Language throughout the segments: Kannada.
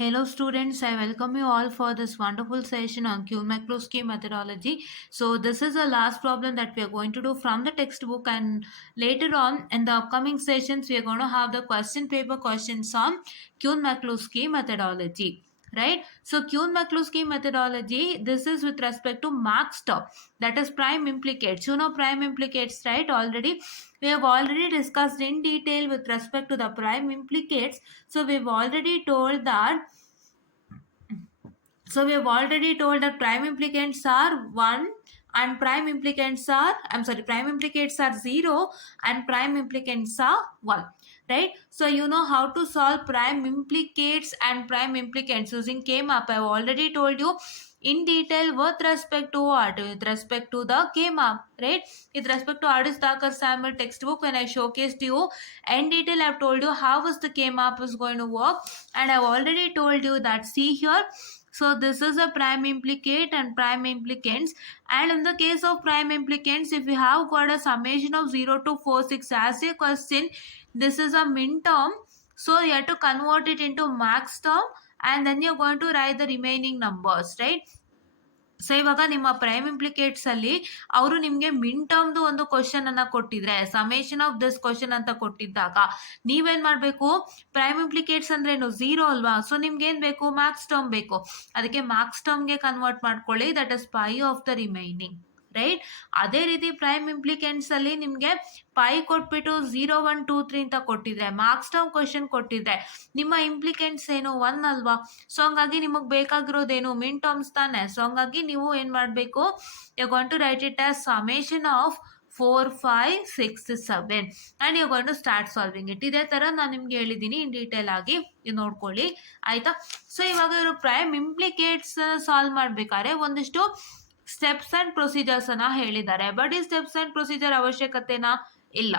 Hello students, I welcome you all for this wonderful session on Quine McCluskey methodology. So this is the last problem that we are going to do from the textbook, and later on in the upcoming sessions we are going to have the question paper questions on Quine McCluskey methodology. Right? So Quine McCluskey methodology, this is with respect to maxterm, that is prime implicates. You know prime implicates, right? We have already discussed in detail with respect to the prime implicates. So we've already told that prime implicants are 1 and prime implicants are, prime implicates are 0 and prime implicants are 1, right? So you know how to solve prime implicates and prime implicants using K-map. I have already told you in detail with respect to what? With respect to the K-map, right? With respect to Ardis Samuel textbook, when I showcased you in detail, I have told you how is the K-map is going to work, and I have already told you that, see here, so this is a prime implicate and prime implicants, and in the case of prime implicants, if you have got a summation of 0 to 46 as a question, this is a min term, so you have to convert it into max term, and then you're going to write the remaining numbers, right? So ಇವಾಗ ನಿಮ್ಮ ಪ್ರೈಮ್ ಇಂಪ್ಲಿಕೇಟ್ಸ್ ಅಲ್ಲಿ ಅವರು ನಿಮ್ಗೆ ಮಿನ್ ಟರ್ಮ್ದು ಒಂದು ಕ್ವಶನ್ ಅನ್ನ ಕೊಟ್ಟಿದ್ರೆ, ಸಮೇಷನ್ ಆಫ್ ದಿಸ್ ಕ್ವಶನ್ ಅಂತ ಕೊಟ್ಟಿದ್ದಾಗ ನೀವೇನ್ ಮಾಡ್ಬೇಕು? ಪ್ರೈಮ್ ಇಂಪ್ಲಿಕೇಟ್ಸ್ ಅಂದ್ರೆ ಏನು? 0 ಅಲ್ವಾ? ಸೊ ನಿಮ್ಗೆ ಏನ್ ಬೇಕು? ಮ್ಯಾಕ್ಸ್ ಟರ್ಮ್ ಬೇಕು. ಅದಕ್ಕೆ ಮ್ಯಾಕ್ಸ್ ಟರ್ಮ್ಗೆ ಕನ್ವರ್ಟ್ ಮಾಡ್ಕೊಳ್ಳಿ, that is pi of the remaining, right? ಅದೇ ರೀತಿ ಪ್ರೈಮ್ ಇಂಪ್ಲಿಕೆಂಟ್ಸ್ ಅಲ್ಲಿ ನಿಮ್ಗೆ ಪೈ ಕೊಟ್ಬಿಟ್ಟು 0 1 2 3 ಅಂತ ಕೊಟ್ಟಿದ್ರೆ, ಮಾರ್ಕ್ಸ್ ಟರ್ಮ್ ಕ್ವಶನ್ ಕೊಟ್ಟಿದ್ರೆ, ನಿಮ್ಮ ಇಂಪ್ಲಿಕೆಂಟ್ಸ್ ಏನು? 1 ಅಲ್ವಾ? ಸೊ ಹಂಗಾಗಿ ನಿಮಗೆ ಬೇಕಾಗಿರೋದೇನು? ಮಿನ್ ಟರ್ಮ್ಸ್ ತಾನೆ. ಸೊ ಹಂಗಾಗಿ ನೀವು ಏನ್ ಮಾಡ್ಬೇಕು? You going to write it as summation of 4 5 6 7 and you're going to start solving it. ಇದೇ ತರ ನಾನು ನಿಮ್ಗೆ ಹೇಳಿದ್ದೀನಿ ಇನ್ ಡೀಟೇಲ್ ಆಗಿ, ನೋಡ್ಕೊಳ್ಳಿ, ಆಯ್ತಾ? ಸೊ ಇವಾಗ ಇವರು ಪ್ರೈಮ್ ಇಂಪ್ಲಿಕೇಟ್ಸ್ ಸಾಲ್ವ್ ಮಾಡ್ಬೇಕಾದ್ರೆ ಒಂದಿಷ್ಟು ಸ್ಟೆಪ್ಸ್ ಅಂಡ್ ಪ್ರೊಸೀಜರ್ಸ್ ಅನ್ನ ಹೇಳಿದ್ದಾರೆ. ಬಟ್ ಈ ಸ್ಟೆಪ್ಸ್ ಅಂಡ್ ಪ್ರೊಸೀಜರ್ ಅವಶ್ಯಕತೆನಾ? ಇಲ್ಲ,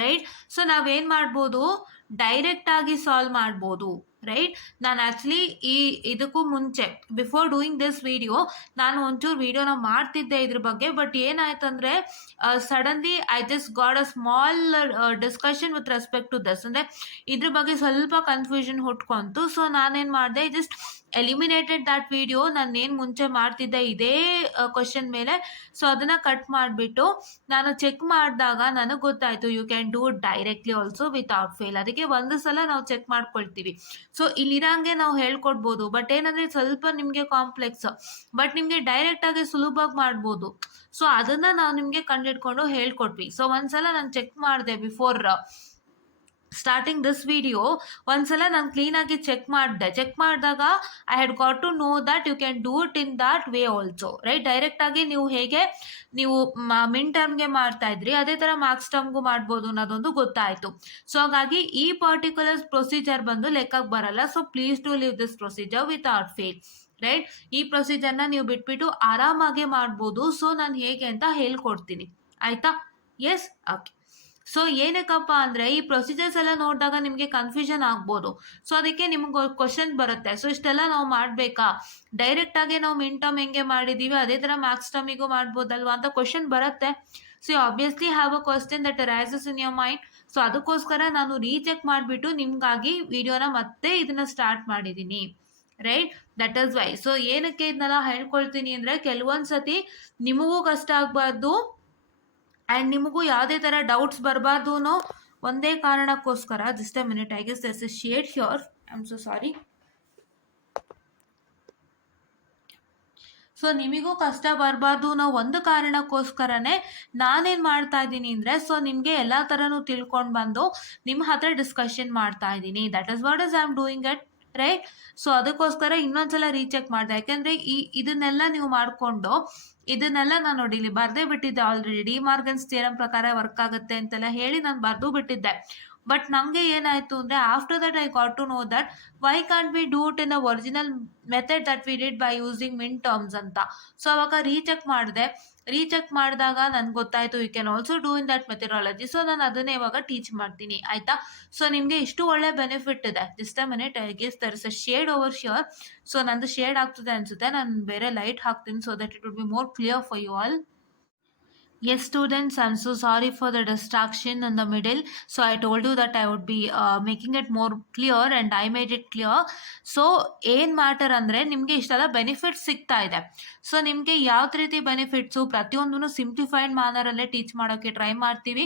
ರೈಟ್? ಸೊ ನಾವೇನ್ ಮಾಡ್ಬೋದು? ಡೈರೆಕ್ಟ್ ಆಗಿ ಸಾಲ್ವ್ ಮಾಡ್ಬೋದು, ರೈಟ್? ನಾನು ಆಕ್ಚುಲಿ ಇದಕ್ಕೂ ಮುಂಚೆ, ಬಿಫೋರ್ ಡೂಯಿಂಗ್ ದಿಸ್ ವಿಡಿಯೋ, ನಾನು ಒಂಚೂರು ವಿಡಿಯೋನ ಮಾಡ್ತಿದ್ದೆ ಇದ್ರ ಬಗ್ಗೆ. ಬಟ್ ಏನಾಯ್ತಂದ್ರೆ suddenly I just got a small discussion with respect to this, ಅಂದ್ರೆ ಇದ್ರ ಬಗ್ಗೆ ಸ್ವಲ್ಪ ಕನ್ಫ್ಯೂಷನ್ ಹುಟ್ಕೊಂತು. ಸೊ ನಾನೇನ್ ಮಾಡಿದೆ, ಜಸ್ಟ್ ಎಲಿಮಿನೇಟೆಡ್ ದಟ್ ವಿಡಿಯೋ. ನಾನು ಏನು ಮುಂಚೆ ಮಾಡ್ತಿದ್ದೆ ಇದೇ ಕ್ವಶನ್ ಮೇಲೆ, ಸೊ ಅದನ್ನ ಕಟ್ ಮಾಡಿಬಿಟ್ಟು ನಾನು ಚೆಕ್ ಮಾಡಿದಾಗ ನನಗೆ ಗೊತ್ತಾಯ್ತು you can do directly also without fail. ಅದಕ್ಕೆ ಒಂದು ಸಲ ನಾವು ಚೆಕ್ ಮಾಡ್ಕೊಳ್ತೀವಿ. ಸೊ ಇಲ್ಲಿರಂಗೆ ನಾವು ಹೇಳ್ಕೊಡ್ಬೋದು, ಬಟ್ ಏನಂದ್ರೆ ಸ್ವಲ್ಪ ನಿಮಗೆ ಕಾಂಪ್ಲೆಕ್ಸ್, ಬಟ್ ನಿಮಗೆ ಡೈರೆಕ್ಟ್ ಆಗಿ ಸುಲಭವಾಗಿ ಮಾಡ್ಬೋದು. ಸೊ ಅದನ್ನ ನಾವು ನಿಮಗೆ ಕಂಡಿಡ್ಕೊಂಡು ಹೇಳ್ಕೊಟ್ವಿ. ಸೊ ಒಂದ್ಸಲ ನಾನು ಚೆಕ್ ಮಾಡಿದೆ ಬಿಫೋರ್ ಸ್ಟಾರ್ಟಿಂಗ್ ದಿಸ್ ವಿಡಿಯೋ. ಒಂದ್ಸಲ ನಾನು ಕ್ಲೀನ್ ಆಗಿ ಚೆಕ್ ಮಾಡಿದಾಗ I had got to know that you can do it in that way also, right? Direct ಆಗಿ ನೀವು ಹೇಗೆ ಮಿನ್ ಟರ್ಮ್ಗೆ ಮಾಡ್ತಾ ಇದ್ರಿ, ಅದೇ ತರ ಮಾರ್ಕ್ಸ್ ಟರ್ಮ್ಗೂ ಮಾಡ್ಬೋದು ಅನ್ನೋದೊಂದು ಗೊತ್ತಾಯ್ತು. ಸೊ ಹಾಗಾಗಿ ಈ ಪರ್ಟಿಕ್ಯುಲರ್ ಪ್ರೊಸೀಜರ್ ಬಂದು ಲೆಕ್ಕಕ್ಕೆ ಬರಲ್ಲ. So please to leave this procedure without fail, right? ಈ ಪ್ರೊಸೀಜರ್ನ ನೀವು ಬಿಟ್ಬಿಟ್ಟು ಆರಾಮಾಗಿ ಮಾಡ್ಬೋದು. ಸೊ ನಾನು ಹೇಗೆ ಅಂತ ಹೇಳ್ಕೊಡ್ತೀನಿ, ಆಯ್ತಾ? S, okay. ಸೊ ಏನಕ್ಕಪ್ಪ ಅಂದರೆ ಈ ಪ್ರೊಸೀಜರ್ಸ್ ಎಲ್ಲ ನೋಡಿದಾಗ ನಿಮಗೆ ಕನ್ಫ್ಯೂಷನ್ ಆಗ್ಬೋದು. ಸೊ ಅದಕ್ಕೆ ನಿಮ್ಗೆ ಕ್ವಶನ್ ಬರುತ್ತೆ, ಸೊ ಇಷ್ಟೆಲ್ಲ ನಾವು ಮಾಡಬೇಕಾ? ಡೈರೆಕ್ಟಾಗಿ ನಾವು ಮಿನ್ ಟರ್ಮ್ ಹೆಂಗೆ ಮಾಡಿದ್ದೀವಿ ಅದೇ ಥರ ಮ್ಯಾಕ್ಸ್ ಟರ್ಮಿಗೂ ಮಾಡ್ಬೋದಲ್ವಾ ಅಂತ ಕ್ವಶನ್ ಬರುತ್ತೆ. So you obviously have a question that raises in your mind. So ಅದಕ್ಕೋಸ್ಕರ ನಾನು ರೀಚೆಕ್ ಮಾಡಿಬಿಟ್ಟು ನಿಮ್ಗಾಗಿ ವಿಡಿಯೋನ ಮತ್ತೆ ಇದನ್ನ ಸ್ಟಾರ್ಟ್ ಮಾಡಿದ್ದೀನಿ, right? That is why. So ಏನಕ್ಕೆ ಇದನ್ನೆಲ್ಲ ಹೇಳ್ಕೊಳ್ತೀನಿ ಅಂದರೆ, ಕೆಲವೊಂದು ಸತಿ ನಿಮಗೂ ಕಷ್ಟ ಆಗಬಾರ್ದು ಆ್ಯಂಡ್ ನಿಮಗೂ ಯಾವುದೇ ಥರ ಡೌಟ್ಸ್ ಬರಬಾರ್ದು ಅನ್ನೋ ಒಂದೇ ಕಾರಣಕ್ಕೋಸ್ಕರ. Just a minute, I guess this is shade here, I am so sorry. So ನಿಮಗೂ ಕಷ್ಟ ಬರಬಾರ್ದು ಅನ್ನೋ ಒಂದು ಕಾರಣಕ್ಕೋಸ್ಕರನೇ ನಾನೇನು ಮಾಡ್ತಾ ಇದ್ದೀನಿ ಅಂದರೆ, ಸೊ ನಿಮಗೆ ಎಲ್ಲ ಥರನೂ ತಿಳ್ಕೊಂಡು ಬಂದು ನಿಮ್ಮ ಹತ್ರ ಡಿಸ್ಕಷನ್ ಮಾಡ್ತಾ ಇದ್ದೀನಿ. That is what is I am doing it, right? So ಅದಕ್ಕೋಸ್ಕರ ಇನ್ನೊಂದ್ಸಲ ರೀಚೆಕ್ ಮಾಡಿದೆ. ಯಾಕೆಂದರೆ ಇದನ್ನೆಲ್ಲ ನೀವು ಮಾಡಿಕೊಂಡು, ಇದನ್ನೆಲ್ಲ ನಾನು ನೋಡಿ ಇಲ್ಲಿ ಬರೆದೇ ಬಿಟ್ಟಿದ್ದೆ ಆಲ್ರೆಡಿ. ಡಿ ಮಾರ್ಗನ್ಸ್ ಥಿಯರಮ್ ಪ್ರಕಾರ ವರ್ಕ್ ಆಗುತ್ತೆ ಅಂತೆಲ್ಲ ಹೇಳಿ ನಾನು ಬರೆದು ಬಿಟ್ಟಿದ್ದೆ. ಬಟ್ ನನಗೆ ಏನಾಯಿತು ಅಂದರೆ, after that I got to know that why can't we do it in a original method that we did by using min terms ಅಂತ. ಸೊ ಅವಾಗ ರೀಚೆಕ್ ಮಾಡಿದಾಗ ನನಗೆ ಗೊತ್ತಾಯಿತು you can also do in that methodology. So ನಾನು ಅದನ್ನೇ ಇವಾಗ ಟೀಚ್ ಮಾಡ್ತೀನಿ, ಆಯಿತಾ? ಸೊ ನಿಮಗೆ ಇಷ್ಟು ಒಳ್ಳೆ ಬೆನಿಫಿಟ್ ಇದೆ. Just a minute, I guess there is a shade over sheer. So ನಂದು ಶೇಡ್ ಆಗ್ತದೆ ಅನಿಸುತ್ತೆ, ನಾನು ಬೇರೆ ಲೈಟ್ ಹಾಕ್ತೀನಿ so that it will be more clear for you all. Yes, students, I'm so sorry for the distraction in the middle. So I told you that I would be making it more clear and I made it clear. So ಏನು ಮ್ಯಾಟರ್ ಅಂದರೆ ನಿಮಗೆ ಇಷ್ಟೆಲ್ಲ ಬೆನಿಫಿಟ್ಸ್ ಸಿಗ್ತಾ ಇದೆ. ಸೊ ನಿಮಗೆ ಯಾವ್ದು ರೀತಿ ಬೆನಿಫಿಟ್ಸು ಪ್ರತಿಯೊಂದೂ ಸಿಂಪ್ಲಿಫೈಡ್ ಮ್ಯಾನರಲ್ಲೇ ಟೀಚ್ ಮಾಡೋಕ್ಕೆ ಟ್ರೈ ಮಾಡ್ತೀವಿ.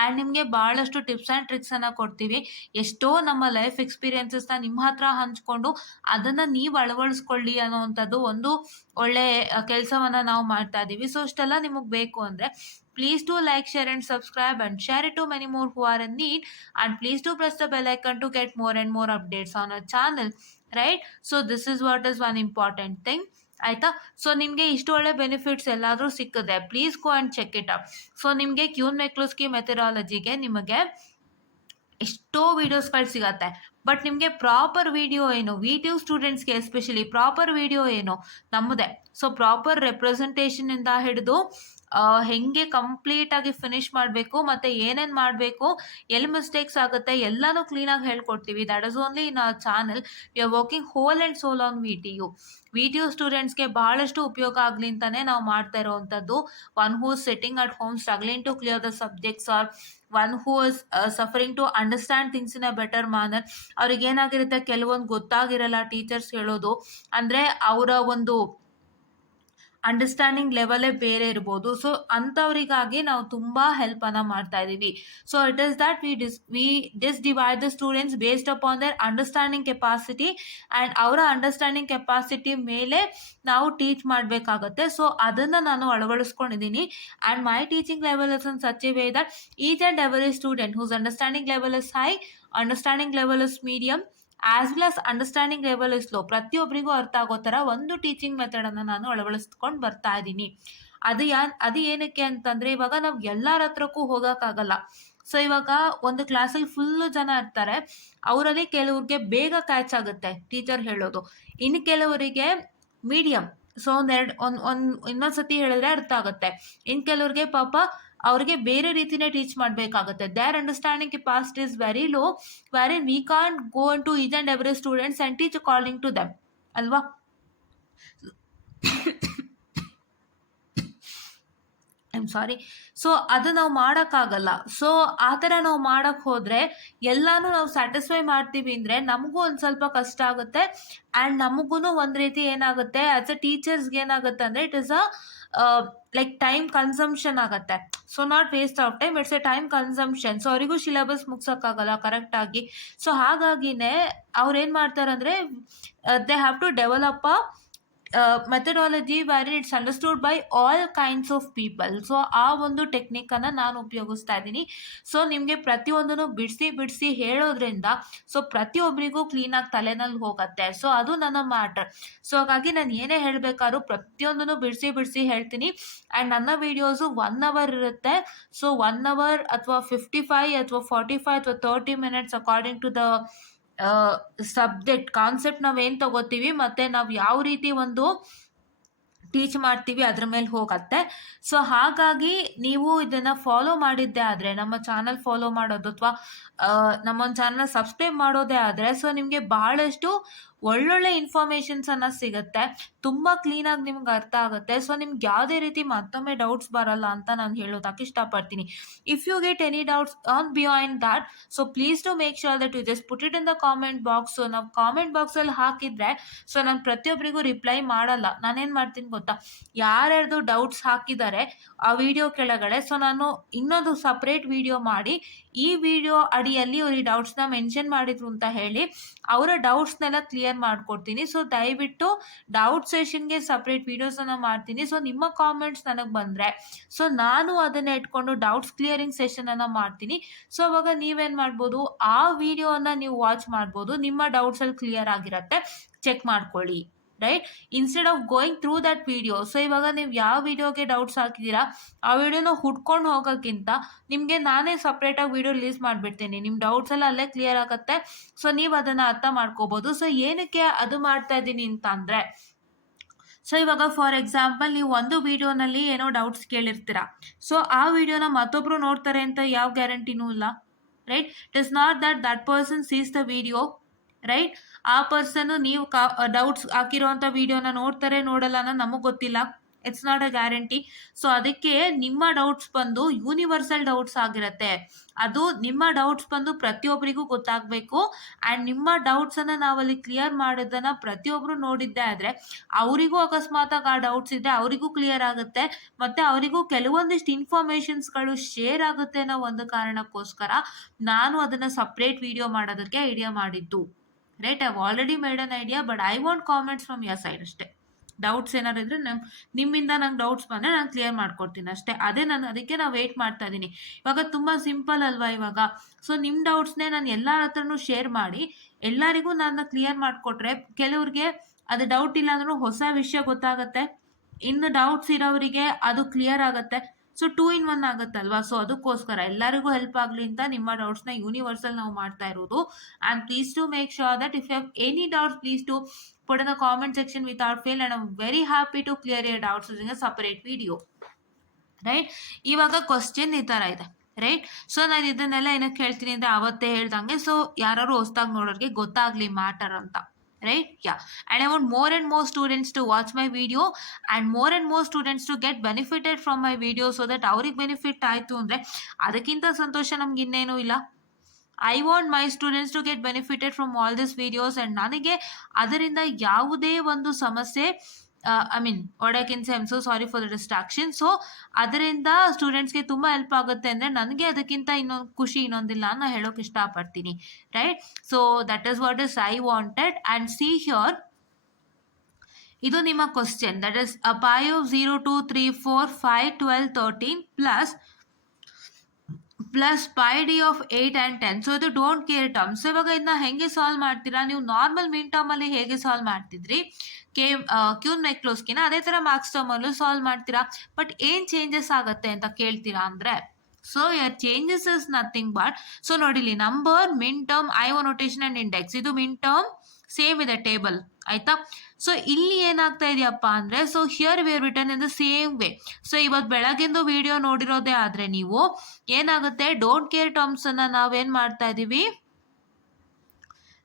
ಆ್ಯಂಡ್ ನಿಮಗೆ ಭಾಳಷ್ಟು ಟಿಪ್ಸ್ ಆ್ಯಂಡ್ ಟ್ರಿಕ್ಸನ್ನು ಕೊಡ್ತೀವಿ. ಎಷ್ಟೋ ನಮ್ಮ ಲೈಫ್ ಎಕ್ಸ್ಪೀರಿಯನ್ಸಸ್ನ ನಿಮ್ಮ ಹತ್ರ ಹಂಚ್ಕೊಂಡು ಅದನ್ನು ನೀವು ಅಳವಡಿಸ್ಕೊಳ್ಳಿ ಅನ್ನೋವಂಥದ್ದು ಒಂದು ಒಳ್ಳೆ ಕೆಲಸವನ್ನು ನಾವು ಮಾಡ್ತಾ ಇದ್ದೀವಿ. ಸೊ ಇಷ್ಟೆಲ್ಲ ನಿಮಗೆ ಬೇಕು ಅಂದರೆ please do like, share and subscribe and share it to many more who are in need, and please do press the bell icon to get more and more updates on our channel, right? So this is what is one important thing. ಆಯಿತಾ? ಸೊ ನಿಮಗೆ ಇಷ್ಟು ಒಳ್ಳೆ ಬೆನಿಫಿಟ್ಸ್ ಎಲ್ಲಾದರೂ ಸಿಕ್ಕಿದೆ, please go and check it up. So ನಿಮಗೆ ಕ್ಯೂನ್ ಮೆಕ್ಲುಸ್ಕಿ ಮೆಥಡಾಲಜಿಗೆ ನಿಮಗೆ ಎಷ್ಟೋ ವೀಡಿಯೋಸ್ಗಳು ಸಿಗತ್ತೆ. ಬಟ್ ನಿಮಗೆ ಪ್ರಾಪರ್ ವಿಡಿಯೋ ಏನು, ವಿಡಿಯೋ ಸ್ಟೂಡೆಂಟ್ಸ್ಗೆ ಎಸ್ಪೆಷಲಿ ಪ್ರಾಪರ್ ವಿಡಿಯೋ ಏನು ನಮ್ಮದೇ. ಸೊ ಪ್ರಾಪರ್ ರೆಪ್ರೆಸೆಂಟೇಷನಿಂದ ಹಿಡಿದು ಹೆಂಗೆ ಕಂಪ್ಲೀಟಾಗಿ ಫಿನಿಷ್ ಮಾಡಬೇಕು ಮತ್ತು ಏನೇನು ಮಾಡಬೇಕು, ಎಲ್ಲಿ ಮಿಸ್ಟೇಕ್ಸ್ ಆಗುತ್ತೆ ಎಲ್ಲನೂ ಕ್ಲೀನಾಗಿ ಹೇಳ್ಕೊಡ್ತೀವಿ. That is only in our channel. We are working whole and soul on video ಸ್ಟೂಡೆಂಟ್ಸ್ಗೆ ಭಾಳಷ್ಟು ಉಪಯೋಗ ಆಗಲಿ ಅಂತಲೇ ನಾವು ಮಾಡ್ತಾ ಇರೋವಂಥದ್ದು. One who is sitting at home struggling to clear the subjects, or one who is suffering to understand things in a better manner. ಅವ್ರಿಗೇನಾಗಿರುತ್ತೆ, ಕೆಲವೊಂದು ಗೊತ್ತಾಗಿರಲ್ಲ ಟೀಚರ್ಸ್ ಹೇಳೋದು, ಅಂದರೆ ಅವರ ಒಂದು ಅಂಡರ್ಸ್ಟ್ಯಾಂಡಿಂಗ್ ಲೆವೆಲೇ ಬೇರೆ ಇರ್ಬೋದು. ಸೊ ಅಂಥವರಿಗಾಗಿ ನಾವು ತುಂಬ ಹೆಲ್ಪನ್ನು ಮಾಡ್ತಾ ಇದ್ದೀವಿ. So it is that we divide the students based upon their understanding capacity, and ಅವರ ಅಂಡರ್ಸ್ಟ್ಯಾಂಡಿಂಗ್ ಕೆಪಾಸಿಟಿ ಮೇಲೆ ನಾವು ಟೀಚ್ ಮಾಡಬೇಕಾಗತ್ತೆ. ಸೊ ಅದನ್ನು ನಾನು ಅಳವಡಿಸ್ಕೊಂಡಿದ್ದೀನಿ. And my teaching level is in such a way that each and every student whose understanding level is high, understanding level is medium, as well as understanding level is low. ಪ್ರತಿಯೊಬ್ಬರಿಗೂ ಅರ್ಥ ಆಗೋ ಥರ ಒಂದು ಟೀಚಿಂಗ್ ಮೆಥಡನ್ನು ನಾನು ಅಳವಡಿಸ್ಕೊಂಡು ಬರ್ತಾ ಇದ್ದೀನಿ. ಅದು ಏನಕ್ಕೆ ಅಂತಂದರೆ, ಇವಾಗ ನಾವು ಎಲ್ಲರ ಹತ್ರಕ್ಕೂ ಹೋಗೋಕ್ಕಾಗಲ್ಲ. ಸೊ ಇವಾಗ ಒಂದು ಕ್ಲಾಸಲ್ಲಿ ಫುಲ್ಲು ಜನ ಇರ್ತಾರೆ, ಅವರಲ್ಲಿ ಕೆಲವ್ರಿಗೆ ಬೇಗ ಕ್ಯಾಚ್ ಆಗುತ್ತೆ ಟೀಚರ್ ಹೇಳೋದು, ಇನ್ನು ಕೆಲವರಿಗೆ ಮೀಡಿಯಮ್, ಸೊ ಇನ್ನೊಂದು ಸತಿ ಹೇಳಿದ್ರೆ ಅರ್ಥ ಆಗುತ್ತೆ, ಇನ್ನು ಕೆಲವ್ರಿಗೆ ಪಾಪ ಅವ್ರಿಗೆ ಬೇರೆ ರೀತಿನೇ ಟೀಚ್ ಮಾಡಬೇಕಾಗುತ್ತೆ. Their understanding capacity is very low, where in we can't go into each and every students and teach according to them, ಅಲ್ವಾ? I'm sorry. ಸೊ ಅದು ನಾವು ಮಾಡೋಕ್ಕಾಗಲ್ಲ. ಸೊ ಆ ಥರ ನಾವು ಮಾಡೋಕ್ಕೆ ಹೋದರೆ ಎಲ್ಲನೂ ನಾವು ಸ್ಯಾಟಿಸ್ಫೈ ಮಾಡ್ತೀವಿ ಅಂದರೆ ನಮಗೂ ಒಂದು ಸ್ವಲ್ಪ ಕಷ್ಟ ಆಗುತ್ತೆ. ಆ್ಯಂಡ್ ನಮಗೂ ಒಂದು ರೀತಿ ಏನಾಗುತ್ತೆ, ಆ್ಯಸ್ ಎ ಟೀಚರ್ಸ್ಗೆ ಏನಾಗುತ್ತೆ ಅಂದರೆ it is like time consumption ಆಗುತ್ತೆ. So not waste of time, it's a time consumption. So ಅವರಿಗೂ ಸಿಲೆಬಸ್ ಮುಗ್ಸೋಕ್ಕಾಗಲ್ಲ ಕರೆಕ್ಟಾಗಿ. ಸೊ ಹಾಗಾಗಿನೇ ಅವ್ರೇನು ಮಾಡ್ತಾರೆ ಅಂದರೆ they have to develop a methodology where it's understood by all kinds of people. So ಆ ಒಂದು ಟೆಕ್ನಿಕ್ಕನ್ನು ನಾನು ಉಪಯೋಗಿಸ್ತಾ ಇದ್ದೀನಿ. ಸೊ ನಿಮಗೆ ಪ್ರತಿಯೊಂದನ್ನು ಬಿಡಿಸಿ ಹೇಳೋದ್ರಿಂದ ಸೊ ಪ್ರತಿಯೊಬ್ಬರಿಗೂ ಕ್ಲೀನಾಗಿ ತಲೆನಲ್ಲಿ ಹೋಗುತ್ತೆ. ಸೊ ಅದು ನನ್ನ ಮ್ಯಾಟರ್. ಸೊ ಹಾಗಾಗಿ ನಾನು ಏನೇ ಹೇಳಬೇಕಾದ್ರೂ ಪ್ರತಿಯೊಂದನ್ನು ಬಿಡಿಸಿ ಹೇಳ್ತೀನಿ. ಆ್ಯಂಡ್ ನನ್ನ ವೀಡಿಯೋಸು 1 ಅವರ್ ಇರುತ್ತೆ. ಸೊ 1 ಅವರ್ ಅಥವಾ 55 ಅಥವಾ 45 ಅಥವಾ 30 minutes according to the subject concept ನಾವೇನು ತಗೋತೀವಿ ಮತ್ತು ನಾವು ಯಾವ ರೀತಿ ಒಂದು ಟೀಚ್ ಮಾಡ್ತೀವಿ ಅದ್ರ ಮೇಲೆ ಹೋಗುತ್ತೆ. ಸೊ ಹಾಗಾಗಿ ನೀವು ಇದನ್ನು ಫಾಲೋ ಮಾಡಿದ್ದೇ ಆದರೆ, ನಮ್ಮ ಚಾನಲ್ ಫಾಲೋ ಮಾಡೋದು ಅಥವಾ ನಮ್ಮೊಂದು ಚಾನಲ್ ಸಬ್ಸ್ಕ್ರೈಬ್ ಮಾಡೋದೇ ಆದರೆ, ಸೊ ನಿಮಗೆ ಭಾಳಷ್ಟು ಒಳ್ಳೊಳ್ಳೆ ಇನ್ಫಾರ್ಮೇಷನ್ಸನ್ನು ಸಿಗುತ್ತೆ, ತುಂಬ ಕ್ಲೀನಾಗಿ ನಿಮ್ಗೆ ಅರ್ಥ ಆಗುತ್ತೆ. ಸೊ ನಿಮ್ಗೆ ಯಾವುದೇ ರೀತಿ ಮತ್ತೊಮ್ಮೆ ಡೌಟ್ಸ್ ಬರಲ್ಲ ಅಂತ ನಾನು ಹೇಳೋದಕ್ಕೆ ಇಷ್ಟಪಡ್ತೀನಿ. If you get any doubts on beyond that, so please to make sure that you just put it in the comment box. So ನಾವು ಕಾಮೆಂಟ್ ಬಾಕ್ಸಲ್ಲಿ ಹಾಕಿದರೆ ಸೊ ನಾನು ಪ್ರತಿಯೊಬ್ಬರಿಗೂ ರಿಪ್ಲೈ ಮಾಡಲ್ಲ. ನಾನೇನು ಮಾಡ್ತೀನಿ ಗೊತ್ತಾ, ಯಾರ್ಯಾರ್ದು ಡೌಟ್ಸ್ ಹಾಕಿದ್ದಾರೆ ಆ ವಿಡಿಯೋ ಕೆಳಗಡೆ, ಸೊ ನಾನು ಇನ್ನೊಂದು ಸಪ್ರೇಟ್ ವಿಡಿಯೋ ಮಾಡಿ ಈ ವಿಡಿಯೋ ಅಡಿಯಲ್ಲಿ ಅವ್ರಿಗೆ ಡೌಟ್ಸ್ನ ಮೆನ್ಷನ್ ಮಾಡಿದ್ರು ಅಂತ ಹೇಳಿ ಅವರ ಡೌಟ್ಸ್ನೆಲ್ಲ ಕ್ಲಿಯರ್ ಮಾಡ್ಕೊಡ್ತೀನಿ. ಸೊ ದಯವಿಟ್ಟು ಡೌಟ್ ಸೆಷನ್ಗೆ ಸಪ್ರೇಟ್ ವೀಡಿಯೋಸನ್ನು ಮಾಡ್ತೀನಿ. ಸೊ ನಿಮ್ಮ ಕಾಮೆಂಟ್ಸ್ ನನಗೆ ಬಂದರೆ ಸೊ ನಾನು ಅದನ್ನು ಇಟ್ಕೊಂಡು ಡೌಟ್ಸ್ ಕ್ಲಿಯರಿಂಗ್ ಸೆಷನನ್ನು ಮಾಡ್ತೀನಿ. ಸೊ ಅವಾಗ ನೀವೇನು ಮಾಡ್ಬೋದು, ಆ ವಿಡಿಯೋನ ನೀವು ವಾಚ್ ಮಾಡ್ಬೋದು, ನಿಮ್ಮ ಡೌಟ್ಸಲ್ಲಿ ಕ್ಲಿಯರ್ ಆಗಿರುತ್ತೆ, ಚೆಕ್ ಮಾಡ್ಕೊಳ್ಳಿ. Right, instead of going through that video. So ಇವಾಗ ನೀವು ಯಾವ ವಿಡಿಯೋಗೆ ಡೌಟ್ಸ್ ಹಾಕಿದ್ದೀರಾ ಆ ವಿಡಿಯೋನ ಹುಡ್ಕೊಂಡು ಹೋಗೋಕ್ಕಿಂತ ನಿಮಗೆ ನಾನೇ ಸಪ್ರೇಟಾಗಿ ವಿಡಿಯೋ ರಿಲೀಸ್ ಮಾಡಿಬಿಡ್ತೀನಿ. ನಿಮ್ಮ ಡೌಟ್ಸ್ ಎಲ್ಲ ಅಲ್ಲೇ ಕ್ಲಿಯರ್ ಆಗುತ್ತೆ. ಸೊ ನೀವು ಅದನ್ನು ಅರ್ಥ ಮಾಡ್ಕೋಬೋದು. ಸೊ ಏನಕ್ಕೆ ಅದು ಮಾಡ್ತಾ ಇದ್ದೀನಿ ಅಂತ ಅಂದರೆ, ಸೊ ಇವಾಗ ಫಾರ್ ಎಕ್ಸಾಂಪಲ್ ನೀವು ಒಂದು ವಿಡಿಯೋನಲ್ಲಿ ಏನೋ ಡೌಟ್ಸ್ ಕೇಳಿರ್ತೀರ, ಸೊ ಆ ವಿಡಿಯೋನ ಮತ್ತೊಬ್ಬರು ನೋಡ್ತಾರೆ ಅಂತ ಯಾವ ಗ್ಯಾರಂಟಿನೂ ಇಲ್ಲ. Right, it is not that person sees the video. Right, ಆ ಪರ್ಸನ್ನು ನೀವು ಡೌಟ್ಸ್ ಹಾಕಿರೋವಂಥ ವಿಡಿಯೋನ ನೋಡ್ತಾರೆ ನೋಡಲ್ಲ ಅನ್ನೋ ನಮಗೆ ಗೊತ್ತಿಲ್ಲ. It's not a guarantee. So ಅದಕ್ಕೆ ನಿಮ್ಮ ಡೌಟ್ಸ್ ಬಂದು ಯೂನಿವರ್ಸಲ್ ಡೌಟ್ಸ್ ಆಗಿರುತ್ತೆ. ಅದು ನಿಮ್ಮ ಡೌಟ್ಸ್ ಬಂದು ಪ್ರತಿಯೊಬ್ಬರಿಗೂ ಗೊತ್ತಾಗಬೇಕು. ಆ್ಯಂಡ್ ನಿಮ್ಮ ಡೌಟ್ಸನ್ನು ನಾವಲ್ಲಿ ಕ್ಲಿಯರ್ ಮಾಡೋದನ್ನು ಪ್ರತಿಯೊಬ್ಬರು ನೋಡಿದ್ದೇ ಆದರೆ ಅವರಿಗೂ ಅಕಸ್ಮಾತಾಗಿ ಆ ಡೌಟ್ಸ್ ಇದ್ದರೆ ಅವರಿಗೂ ಕ್ಲಿಯರ್ ಆಗುತ್ತೆ, ಮತ್ತು ಅವರಿಗೂ ಕೆಲವೊಂದಿಷ್ಟು ಇನ್ಫಾರ್ಮೇಷನ್ಸ್ಗಳು ಶೇರ್ ಆಗುತ್ತೆ ಅನ್ನೋ ಒಂದು ಕಾರಣಕ್ಕೋಸ್ಕರ ನಾನು ಅದನ್ನು ಸಪ್ರೇಟ್ ವಿಡಿಯೋ ಮಾಡೋದಕ್ಕೆ ಐಡಿಯಾ ಮಾಡಿದ್ದು. Right, I already made an idea, but I want comments from your side ಅಷ್ಟೇ. ಡೌಟ್ಸ್ ಏನಾದ್ರು ಇದ್ರೆ ನಿಮ್ಮಿಂದ ನಂಗೆ ಡೌಟ್ಸ್ ಬಂದರೆ ನಾನು ಕ್ಲಿಯರ್ ಮಾಡ್ಕೊಡ್ತೀನಿ ಅಷ್ಟೇ. ಅದಕ್ಕೆ ನಾನು ವೆಯ್ಟ್ ಮಾಡ್ತಾ ಇದ್ದೀನಿ. ಇವಾಗ ತುಂಬ ಸಿಂಪಲ್ ಅಲ್ವಾ ಇವಾಗ. ಸೊ ನಿಮ್ಮ ಡೌಟ್ಸ್ನೇ ನಾನು ಎಲ್ಲರ ಹತ್ರನೂ ಶೇರ್ ಮಾಡಿ ಎಲ್ಲರಿಗೂ ನಾನು ಕ್ಲಿಯರ್ ಮಾಡಿಕೊಟ್ರೆ ಕೆಲವ್ರಿಗೆ ಅದು ಡೌಟ್ ಇಲ್ಲ ಅಂದ್ರೂ ಹೊಸ ವಿಷಯ ಗೊತ್ತಾಗುತ್ತೆ, ಇನ್ನು ಡೌಟ್ಸ್ ಇರೋರಿಗೆ ಅದು ಕ್ಲಿಯರ್ ಆಗುತ್ತೆ. So 2 in 1 ಆಗುತ್ತಲ್ವಾ. ಸೊ ಅದಕ್ಕೋಸ್ಕರ ಎಲ್ಲರಿಗೂ ಹೆಲ್ಪ್ ಆಗಲಿ ಅಂತ ನಿಮ್ಮ ಡೌಟ್ಸ್ನ ಯೂನಿವರ್ಸಲ್ ನಾವು ಮಾಡ್ತಾ ಇರೋದು. And please to make sure that if you have any doubts please to put in the comment section without fail, and I'm very happy to clear your doubts using a separate video. Right, ಇವಾಗ ಕ್ವಶನ್ ಈ ಥರ ಇದೆ. ರೈಟ್, ಸೊ ನಾನು ಇದನ್ನೆಲ್ಲ ಏನಕ್ಕೆ ಹೇಳ್ತೀನಿ ಅಂದರೆ ಅವತ್ತೇ ಹೇಳ್ದಂಗೆ ಸೊ ಯಾರು ಹೊಸ್ದಾಗಿ ನೋಡೋರಿಗೆ ಗೊತ್ತಾಗಲಿ ಮ್ಯಾಟರ್ ಅಂತ. Right, yeah, and I want more and more students to watch my video and more and more students to get benefited from my video. So that ಅವ್ರಿಗೆ ಬೆನಿಫಿಟ್ ಆಯಿತು ಅಂದರೆ ಅದಕ್ಕಿಂತ ಸಂತೋಷ ನಮ್ಗೆ ಇನ್ನೇನೂ ಇಲ್ಲ. I want my students to get benefited from all this videos. And ನನಗೆ ಅದರಿಂದ ಯಾವುದೇ ಒಂದು ಸಮಸ್ಯೆ what I can say, I'm so sorry for the distraction. So ಅದರಿಂದ ಸ್ಟೂಡೆಂಟ್ಸ್ಗೆ ತುಂಬ ಹೆಲ್ಪ್ ಆಗುತ್ತೆ ಅಂದರೆ ನನಗೆ ಅದಕ್ಕಿಂತ ಇನ್ನೊಂದು ಖುಷಿ ಇನ್ನೊಂದಿಲ್ಲ ಅಂತ ಹೇಳೋಕೆ ಇಷ್ಟಪಡ್ತೀನಿ. Right, so that is what is I wanted. And see here, ಇದು ನಿಮ್ಮ question, that is a pi of 0, 2, 3, 4, 5, 12, 13 plus pi D of 8 and 10. So ಇದು ಡೋಂಟ್ ಕೇರ್ ಟರ್ಮ್. ಸೊ ಇವಾಗ ಇದನ್ನ ಹೆಂಗೆ ಸಾಲ್ವ್ ಮಾಡ್ತೀರಾ? ನೀವು ನಾರ್ಮಲ್ ಮಿನ್ ಟರ್ಮಲ್ಲಿ ಹೇಗೆ ಸಾಲ್ವ್ ಮಾಡ್ತಿದ್ರಿ ಕ್ಯೂನ್ ಮೆಕ್ಲೋಸ್ಕಿನ, ಅದೇ ಥರ ಮ್ಯಾಕ್ಸ್ ಟರ್ಮಲ್ಲೂ ಸಾಲ್ವ್ ಮಾಡ್ತೀರಾ. ಬಟ್ ಏನು ಚೇಂಜಸ್ ಆಗುತ್ತೆ ಅಂತ ಕೇಳ್ತೀರಾ ಅಂದರೆ, so your changes is nothing but, so ನೋಡಿಲಿ number, min term, I O notation and index, ಇದು ಮಿನ್ ಟರ್ಮ್ ಸೇಮ್ ಇದೆ ಟೇಬಲ್, ಆಯ್ತಾ. ಸೊ ಇಲ್ಲಿ ಏನಾಗ್ತಾ ಇದೆಯಪ್ಪ ಅಂದರೆ, so here we are return in the same way. So ಇವತ್ತು ಬೆಳಗ್ಗೆಂದು ವಿಡಿಯೋ ನೋಡಿರೋದೇ ಆದರೆ ನೀವು ಏನಾಗುತ್ತೆ, ಡೋಂಟ್ ಕೇರ್ ಟರ್ಮ್ಸನ್ನು ನಾವೇನು ಮಾಡ್ತಾ ಇದ್ದೀವಿ,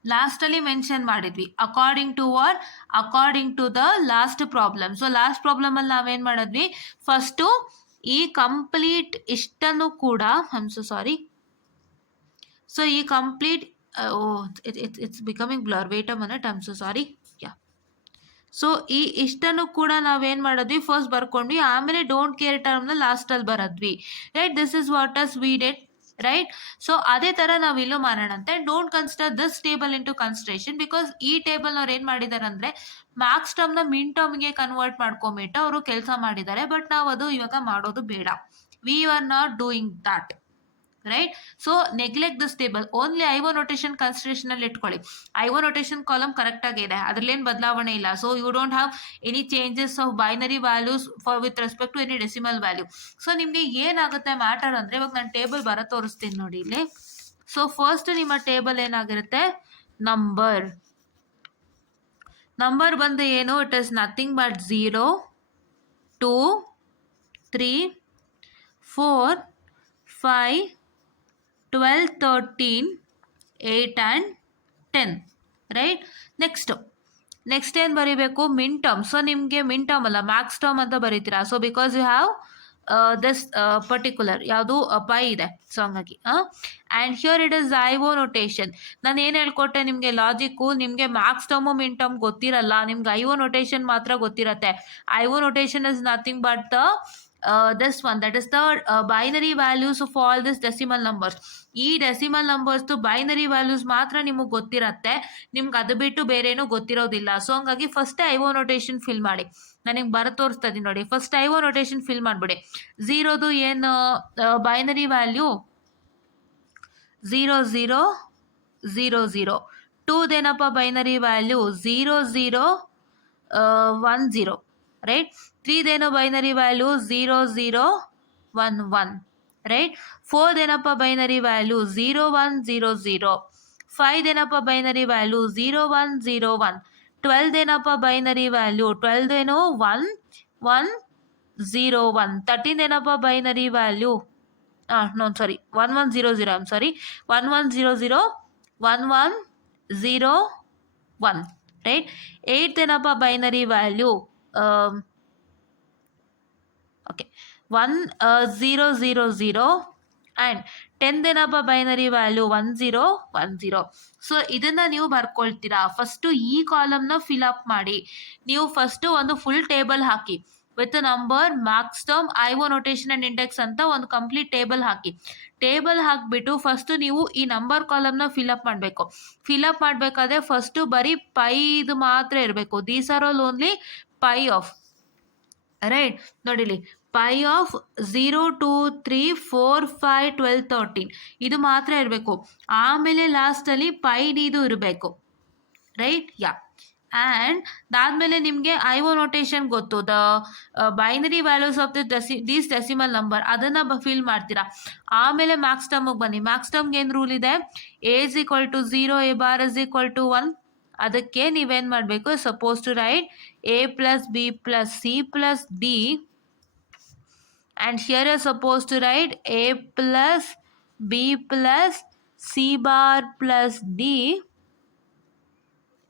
ಲಾಸ್ಟಲ್ಲಿ ಮೆನ್ಷನ್ ಮಾಡಿದ್ವಿ according to the last problem. So last ಪ್ರಾಬ್ಲಮಲ್ಲಿ ನಾವೇನು ಮಾಡಿದ್ವಿ, ಫಸ್ಟು ಈ ಕಂಪ್ಲೀಟ್ ಇಷ್ಟನ್ನು ಕೂಡ ಸೊ ಈ complete it's becoming blur, wait a minute, I'm so sorry. Yeah, so ಈ ಇಷ್ಟನ್ನು ಕೂಡ ನಾವೇನು ಮಾಡಿದ್ವಿ, ಫಸ್ಟ್ ಬರ್ಕೊಂಡ್ವಿ, ಆಮೇಲೆ ಡೋಂಟ್ ಕೇರ್ ಟರ್ಮ್ನ ಲಾಸ್ಟಲ್ಲಿ ಬರದ್ವಿ. Right, this is what as we did. Right, so ಅದೇ ಥರ ನಾವು ಇಲ್ಲೂ ಮಾಡೋಣಂತೆ. Don't consider this table into consideration, because ಈ ಟೇಬಲ್ ಅವ್ರು ಏನು ಮಾಡಿದ್ದಾರೆ ಅಂದರೆ ಮ್ಯಾಕ್ಸ್ ಟರ್ಮ್ನ ಮಿನ್ ಟರ್ಮ್ಗೆ ಕನ್ವರ್ಟ್ ಮಾಡ್ಕೊಂಬಿಟ್ಟು ಅವರು ಕೆಲಸ ಮಾಡಿದ್ದಾರೆ. ಬಟ್ ನಾವು ಅದು ಇವಾಗ ಮಾಡೋದು ಬೇಡ. We are not doing that. Right, so neglect this table. Only I O notation ಕನ್ಸಿಡರೇಷನಲ್ಲಿ ಇಟ್ಕೊಳ್ಳಿ. ಐಒ ನೊಟೇಷನ್ ಕಾಲಮ್ ಕರೆಕ್ಟಾಗಿದೆ, ಅದರಲ್ಲೇನು ಬದಲಾವಣೆ ಇಲ್ಲ. So you don't have any changes of binary values for with respect to any decimal value. So ನಿಮಗೆ ಏನಾಗುತ್ತೆ ಮ್ಯಾಟರ್ ಅಂದರೆ, ಇವಾಗ ನಾನು ಟೇಬಲ್ ಬರ ತೋರಿಸ್ತೀನಿ ನೋಡಿ ಇಲ್ಲಿ. ಸೊ ಫಸ್ಟ್ ನಿಮ್ಮ ಟೇಬಲ್ ಏನಾಗಿರುತ್ತೆ, ನಂಬರ್ ಬಂದು ಏನು, it is nothing but 0, 2, 3, 4, 5, 12, 13, 8 and 10. Right, next ಏನು ಬರೀಬೇಕು, ಮಿನ್ ಟರ್ಮ್. ಸೊ ನಿಮಗೆ ಮಿನ್ ಟರ್ಮ್ ಅಲ್ಲ ಮ್ಯಾಕ್ಸ್ ಟರ್ಮ್ ಅಂತ ಬರೀತೀರಾ. So because you have this particular ಯಾವುದು ಪೈ ಇದೆ, ಸೊ ಹಂಗಾಗಿ and here it is I O notation. ನಾನು ಏನು ಹೇಳ್ಕೊಟ್ಟೆ ನಿಮಗೆ ಲಾಜಿಕ್ಕು, ನಿಮಗೆ ಮ್ಯಾಕ್ಸ್ ಟರ್ಮು ಮಿನ್ ಟರ್ಮ್ ಗೊತ್ತಿರಲ್ಲ, ನಿಮ್ಗೆ ಐಒ ನೊಟೇಷನ್ ಮಾತ್ರ ಗೊತ್ತಿರತ್ತೆ. I O notation is nothing but the this one, that is the binary values of all this decimal numbers. ಈ ಡೆಸಿಮಲ್ ನಂಬರ್ಸ್ದು ಬೈನರಿ ವ್ಯಾಲ್ಯೂಸ್ ಮಾತ್ರ ನಿಮಗೆ ಗೊತ್ತಿರತ್ತೆ, ನಿಮ್ಗೆ ಅದು ಬಿಟ್ಟು ಬೇರೆ ಏನೂ ಗೊತ್ತಿರೋದಿಲ್ಲ. ಸೊ ಹಂಗಾಗಿ ಫಸ್ಟ್ ಐಒ ನೊಟೇಷನ್ ಫಿಲ್ ಮಾಡಿ. ನನಗೆ ಬರ ತೋರಿಸ್ತಾ ಇದ್ದೀನಿ ನೋಡಿ. ಫಸ್ಟ್ ಐಒ ನೊಟೇಷನ್ ಫಿಲ್ ಮಾಡಿಬಿಡಿ. 0ದು ಏನು ಬೈನರಿ ವ್ಯಾಲ್ಯೂ 0, 0, 0, 0. 2ದೇನಪ್ಪ ಬೈನರಿ ವ್ಯಾಲ್ಯೂ 0, 0, 1, 0. ರೈಟ್, 3ದೇನೋ ಬೈನರಿ ವ್ಯಾಲ್ಯೂ 0, 0, 1, 1. ರೈಟ್, 4ದೇನಪ್ಪ ಬೈನರಿ ವ್ಯಾಲ್ಯೂ 0, 1, 0, 0. 5ದೇನಪ್ಪ ಬೈನರಿ ವ್ಯಾಲ್ಯೂ 0, 1, 0, 1. 12ದೇನಪ್ಪ ಬೈನರಿ ವ್ಯಾಲ್ಯೂ 12ದೇನೋ 1, 1, 0, 1. 13ದೇನಪ್ಪ binary value 1, 1, 0, 0. I'm sorry, 1, 1, 0, 0, 1, 1, 0, 1. Right, 8ದೇನಪ್ಪ binary value Okay, 1 0 0 0 and 10th ಏನಪ್ಪ ಬೈನರಿ ವ್ಯಾಲ್ಯೂ 1 0 1 0. ಸೊ ಇದನ್ನ ನೀವು ಬರ್ಕೊಳ್ತೀರಾ. ಫಸ್ಟು ಈ ಕಾಲಮ್ನ ಫಿಲ್ ಅಪ್ ಮಾಡಿ. ನೀವು ಫಸ್ಟು ಒಂದು ಫುಲ್ ಟೇಬಲ್ ಹಾಕಿ with number marks term I O notation and index ಅಂತ ಒಂದು ಕಂಪ್ಲೀಟ್ ಟೇಬಲ್ ಹಾಕಿ. ಟೇಬಲ್ ಹಾಕಿಬಿಟ್ಟು ಫಸ್ಟು ನೀವು ಈ ನಂಬರ್ ಕಾಲಮ್ನ ಫಿಲ್ ಅಪ್ ಮಾಡಬೇಕು. ಫಿಲ್ ಅಪ್ ಮಾಡಬೇಕಾದ್ರೆ ಫಸ್ಟು ಬರೀ ಪೈ ಇದು ಮಾತ್ರ ಇರಬೇಕು. These are all only pi of, right. ನೋಡಿಲಿ, ಪೈ ಆಫ್ 0 2 3 4 5 12 13 ಇದು ಮಾತ್ರ ಇರಬೇಕು. ಆಮೇಲೆ ಲಾಸ್ಟಲ್ಲಿ ಪೈ ಡಿದು ಇರಬೇಕು, ರೈಟ್. ಯಾ, ಆ್ಯಂಡ್ ಅದಾದಮೇಲೆ ನಿಮಗೆ ಐಒ ನೊಟೇಷನ್ ಗೊತ್ತು, the binary values of these decimal number, ಅದನ್ನು ಫಿಲ್ ಮಾಡ್ತೀರಾ. ಆಮೇಲೆ ಮ್ಯಾಕ್ಸ್ ಟರ್ಮಿಗೆ ಬನ್ನಿ. ಮ್ಯಾಕ್ಸ್ ಟರ್ಮ್ಗೆ ಏನು ರೂಲ್ ಇದೆ? A is equal to 0, A bar is equal to 1. ಅದಕ್ಕೆ ನೀವೇನು ಮಾಡಬೇಕು? Suppose to write a plus b plus c plus d, and here you're supposed to write a plus b plus c bar plus d.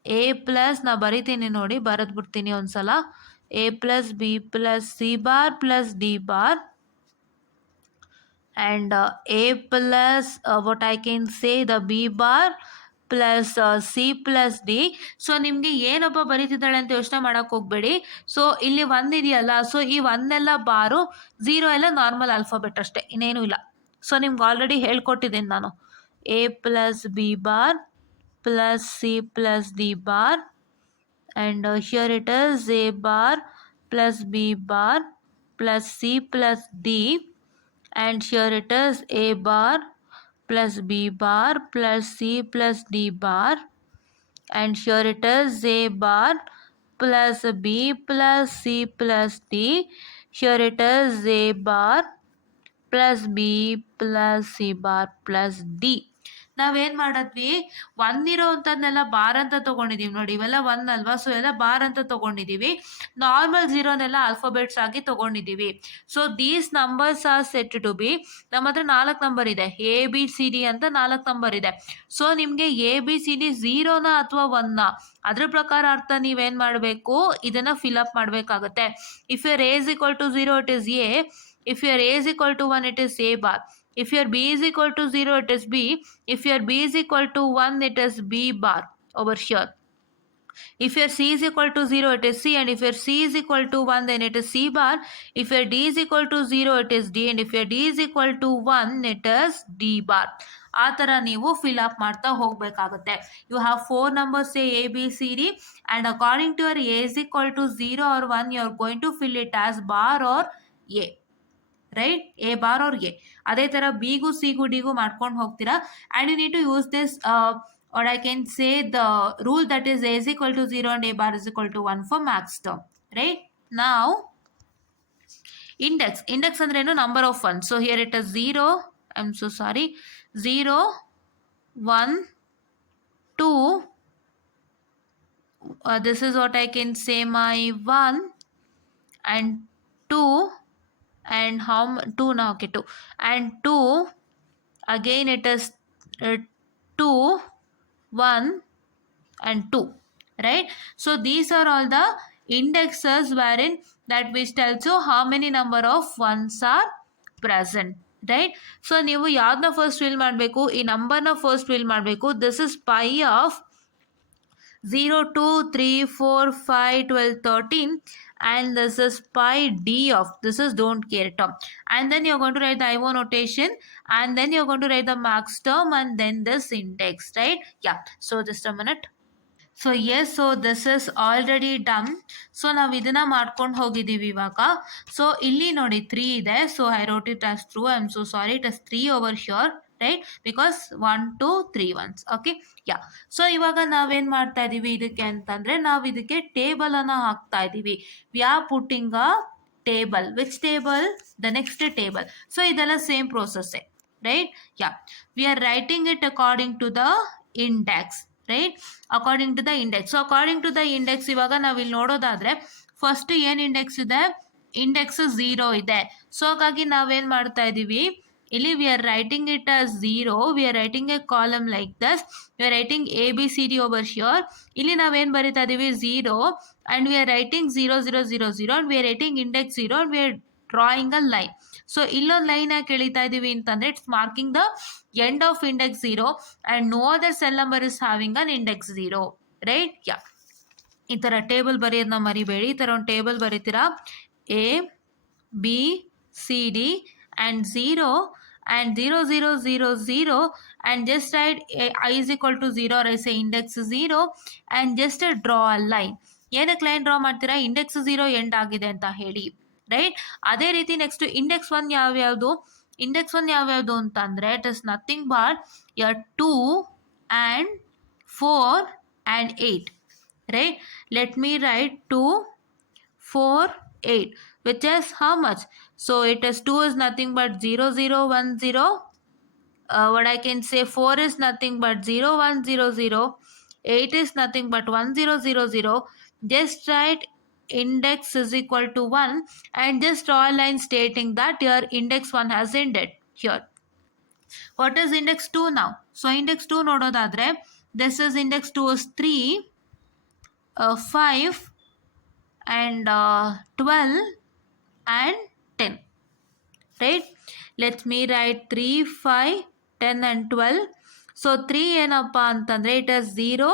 a plus ನಾ ಬರಿತೀನಿ ನೋಡಿ, ಬರೆದ್ಬಿಡ್ತೀನಿ ಒಂದ್ಸಲ. a plus b plus c bar plus d bar, and a plus what I can say the b bar plus C plus D. So ನಿಮಗೆ ಏನಪ್ಪ ಬರೀತಿದ್ದಾಳೆ ಅಂತ ಯೋಚನೆ ಮಾಡೋಕ್ಕೆ ಹೋಗಬೇಡಿ. ಸೊ ಇಲ್ಲಿ 1 ಇದೆಯಲ್ಲ, ಸೊ ಈ 1 ಎಲ್ಲ ಬಾರು, 0 ಎಲ್ಲ ನಾರ್ಮಲ್ ಆಲ್ಫಾಬೆಟ್ ಅಷ್ಟೇ, ಇನ್ನೇನು ಇಲ್ಲ. ಸೊ ನಿಮ್ಗೆ ಆಲ್ರೆಡಿ ಹೇಳ್ಕೊಟ್ಟಿದ್ದೀನಿ ನಾನು. A plus B bar plus C plus D bar, and here it is A bar plus B bar plus C plus D, and here it is A bar plus b bar plus c plus d bar, and here it is a bar plus b plus c plus d. Here it is a bar plus b plus c bar plus d. ನಾವೇನು ಮಾಡಿದ್ವಿ? 1 ಇರೋ ಅಂಥದ್ದನ್ನೆಲ್ಲ ಬಾರ್ ಅಂತ ತೊಗೊಂಡಿದ್ದೀವಿ ನೋಡಿ. ಇವೆಲ್ಲ 1 ಅಲ್ವಾ? ಸೊ ಎಲ್ಲ ಬಾರ್ ಅಂತ ತೊಗೊಂಡಿದ್ದೀವಿ. ನಾರ್ಮಲ್ 0ನೆಲ್ಲ ಆಲ್ಫಾಬೆಟ್ಸ್ ಆಗಿ ತೊಗೊಂಡಿದ್ದೀವಿ. So these numbers are set to be, ನಮ್ಮ ಹತ್ರ 4 ನಂಬರ್ ಇದೆ, ಎ ಬಿ ಸಿ ಡಿ ಅಂತ 4 ನಂಬರ್ ಇದೆ. ಸೊ ನಿಮಗೆ ಎ ಬಿ ಸಿ ಡಿ 0ನ ಅಥವಾ 1ನ, ಅದ್ರ ಪ್ರಕಾರ ಅರ್ಥ ನೀವೇನು ಮಾಡಬೇಕು? ಇದನ್ನು ಫಿಲ್ ಅಪ್ ಮಾಡಬೇಕಾಗುತ್ತೆ. If your A is equal to 0 it is A, if your a is equal to 1 it is a bar, if your b is equal to 0 it is b, if your b is equal to 1 it is b bar over here. If your c is equal to 0 it is c, and if your c is equal to 1 then it is c bar. If your d is equal to 0 it is d, and if your d is equal to 1 it is d bar. ಆ ಥರ ನೀವು ಫಿಲ್ ಅಪ್ ಮಾಡ್ತಾ ಹೋಗಬೇಕಾಗುತ್ತೆ. You have 4 numbers A B C D, and according to your A is equal to 0 or 1 you are going to fill it as bar or A, right. A bar ಅವ್ರ ಎ. ಅದೇ ಥರ ಬಿಗೂ ಸಿಗೂ ಡಿಗೂ ಮಾಡ್ಕೊಂಡು ಹೋಗ್ತೀರಾ. And you need to use this or I can say the rule that is a is equal to 0 and a bar is equal to 1 for max term, right? Now index ಅಂದ್ರೆ ಏನು? number of 1. So here it is 0, I'm so sorry, 0 1 2, this is what I can say my 1 and 2, and how 2 now, okay, 2 and 2, again it is 2 1 and 2, right? So these are all the indexes wherein that which tells you how many number of ones are present, right? So ನೀವು ಯಾವ್ದನ್ನ ಫಸ್ಟ್ ಫಿಲ್ ಮಾಡಬೇಕು? ಈ ನಂಬರ್ನ ಫಸ್ಟ್ ಫಿಲ್ ಮಾಡಬೇಕು. This is pi of 0 2 3 4 5 12 13, and this is pi d of, this is don't care term, and then you're going to write the IO notation, and then you're going to write the max term, and then this index, right? Yeah, so just a minute. So yes, so this is already done. So ನಾವು ಇದನ್ನು ಮಾಡ್ಕೊಂಡು ಹೋಗಿದ್ದೀವಿ ಇವಾಗ. ಸೊ ಇಲ್ಲಿ ನೋಡಿ 3 ಇದೆ. So I wrote it as true, I am so sorry, it is 3 over here, right? Because 1 2 3 ones, okay. Yeah, so ಇವಾಗ ನಾವೇನು ಮಾಡ್ತಾ ಇದ್ದೀವಿ ಇದಕ್ಕೆ ಅಂತಂದರೆ, ನಾವು ಇದಕ್ಕೆ ಟೇಬಲನ್ನು ಹಾಕ್ತಾ ಇದ್ದೀವಿ. We are putting a table. Which table? The next table. So ಇದೆಲ್ಲ ಸೇಮ್ ಪ್ರೋಸೆಸ್ಸೇ, right? Yeah, we are writing it according to the index, right? According to the index. So according to the index ಇವಾಗ ನಾವು ಇಲ್ಲಿ ನೋಡೋದಾದರೆ ಫಸ್ಟ್ ಏನು ಇಂಡೆಕ್ಸ್ ಇದೆ? ಇಂಡೆಕ್ಸ್ 0 ಇದೆ. ಸೊ ಹಾಗಾಗಿ ನಾವೇನು ಮಾಡ್ತಾ ಇದ್ದೀವಿ ಇಲ್ಲಿ? We are writing it as 0, we are writing a column like thus, we are writing A B C D over here. ಇಲ್ಲಿ ನಾವೇನು ಬರಿತಾ ಇದ್ದೀವಿ? 0, and we are writing 0 0 0 0, and we are writing index 0, and we are drawing a line. So ಇಲ್ಲೊಂದು ಲೈನ್ ಯಾಕೆ ಎಳಿತಾ ಇದೀವಿ ಅಂತಂದ್ರೆ it's marking the end of index 0 and no other cell number is having an index 0, right? Yeah, ಈ ಥರ ಟೇಬಲ್ ಬರೆಯೋದನ್ನ ಮರಿಬೇಡಿ. ಈ ಥರ ಒಂದು ಟೇಬಲ್ ಬರೀತೀರಾ, A B C D and 0 and 0 0 0 0 and just write I is equal to 0 or I say index 0 and just draw a line. ಏನಕ್ಕೆ ಲೈನ್ ಡ್ರಾ ಮಾಡ್ತೀರಾ? ಇಂಡೆಕ್ಸ್ 0 ಎಂಡ್ ಆಗಿದೆ ಅಂತ ಹೇಳಿ, ರೈಟ್? ಅದೇ ರೀತಿ ನೆಕ್ಸ್ಟ್ ಇಂಡೆಕ್ಸ್ 1 ಯಾವ್ಯಾವುದು? ಇಂಡೆಕ್ಸ್ 1 ಯಾವ್ಯಾವುದು ಅಂತಂದರೆ it is nothing but 2 and 4 and 8, right? Let me write 2 4 8, which is how much? So it is 2 is nothing but 0 0 1 0. What I can say, 4 is nothing but 0 1 0 0. 8 is nothing but 1 0 0 0. Just write index is equal to 1 and just draw a line stating that your index 1 has ended here. What is index 2 now? So index 2 nododadre, this is index 2 is 3, 5 and 12 and 10, right? Let me write 3 5 10 and 12. So 3 ಏನಪ್ಪ ಅಂತಂದರೆ it is 0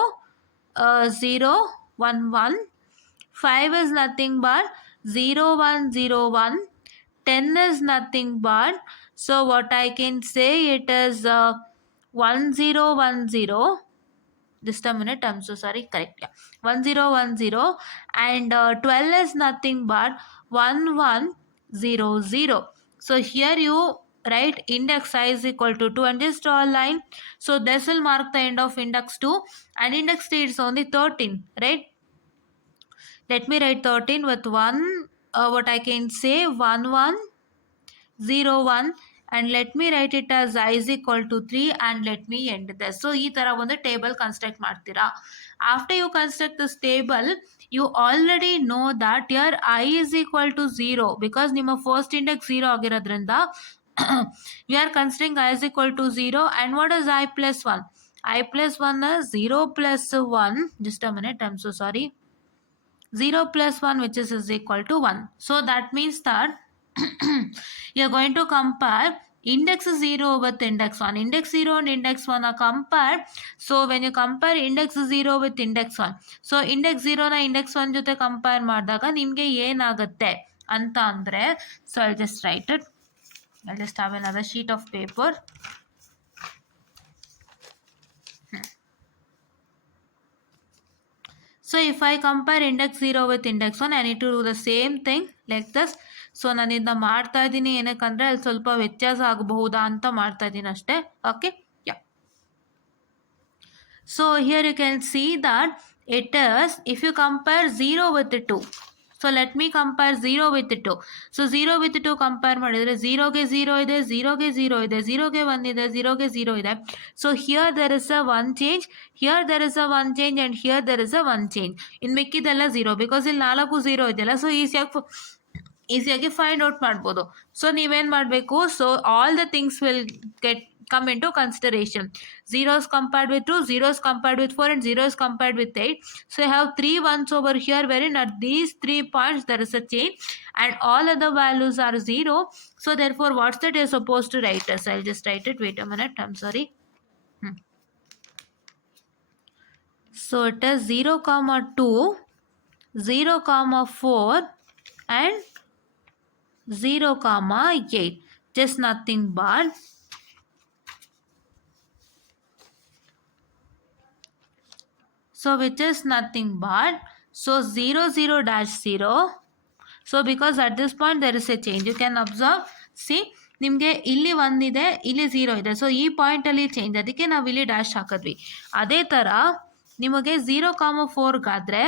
0 1 1. 5 is nothing but 0 1 0 1. 10 is nothing but, so what I can say, it is 1 0 1 0. Just a minute, I'm so sorry, correct, yeah, 1 0 1 0. And 12 is nothing but 1 1 0 0. So here you write index I is equal to 2 and just draw a line. So this will mark the end of index 2 and index 3 is only 13, right? Let me write 13 with 1, what I can say, 1 1 0 1. And let me write it as I is equal to 3 and let me end this. So ಈ ಥರ ಒಂದು ಟೇಬಲ್ ಕನ್ಸ್ಟ್ರಕ್ಟ್ ಮಾಡ್ತೀರಾ. After you construct this table, you already know that your I is equal to 0 because ನಿಮ್ಮ first index 0 ಆಗಿರೋದ್ರಿಂದ we are considering I is equal to 0. And what is I plus 1? I plus 1 is 0 plus 1. Just a minute, I'm so sorry. 0 plus 1, which is equal to 1. So that means that you are going to compare index 0 with index 1. Index 0 and index 1 are compared. So when you compare index 0 with index 1, so index 0 na index 1 ಜೊತೆ ಕಂಪೇರ್ ಮಾಡಿದಾಗ ನಿಮಗೆ ಏನಾಗುತ್ತೆ ಅಂತ ಅಂದರೆ, so I'll just write it. I'll just have another sheet of paper. So if I compare index 0 with index 1, I need to do the same thing like this. So ನಾನು ಇದನ್ನ ಮಾಡ್ತಾ ಇದ್ದೀನಿ ಏನಕ್ಕಂದರೆ ಅಲ್ಲಿ ಸ್ವಲ್ಪ ವ್ಯತ್ಯಾಸ ಆಗಬಹುದಾ ಅಂತ ಮಾಡ್ತಾ ಇದ್ದೀನಿ ಅಷ್ಟೇ. Okay, yeah. So here you can see that it is, if you compare 0 with 2, so let me compare 0 with 2. So 0 with 2 compare ಮಾಡಿದರೆ 0ಗೆ 0 ಇದೆ, 0ಗೆ 0 ಇದೆ, 0ಗೆ 1 ಇದೆ, 0ಗೆ 0 ಇದೆ. So here there is a 1 change, here there is a 1 change and here there is a 1 change. ಇನ್ನು ಮಿಕ್ಕಿದೆಲ್ಲ 0 ಬಿಕಾಸ್ ಇಲ್ಲಿ 4 0 ಇದೆಯಲ್ಲ. ಸೊ ಈಸಿಯಾಗಿ ಫೈಂಡ್ ಔಟ್ ಮಾಡ್ಬೋದು. ಸೊ ನೀವೇನು ಮಾಡಬೇಕು, so all the things will come into consideration. 0 is compared with 2, 0 is compared with 4 and 0 is compared with 8. So I have 3 ones over here wherein at these 3 points there is a change and all other values are 0. So therefore what's that you're supposed to write as? I'll just write it. Wait a minute, I'm sorry. So it is 0, 2, 0, 4 and 0, 8. Just nothing but so which is nothing but, so 0 0 dash 0. So because at this point there is a change, you can observe, see ನಿಮಗೆ ಇಲ್ಲಿ 1 ಇದೆ, ಇಲ್ಲಿ 0 ಇದೆ. ಸೊ ಈ ಪಾಯಿಂಟಲ್ಲಿ ಚೇಂಜ್, ಅದಕ್ಕೆ ನಾವು ಇಲ್ಲಿ ಡ್ಯಾಶ್ ಹಾಕಿದ್ವಿ. ಅದೇ ಥರ ನಿಮಗೆ 0, 4ಗಾದರೆ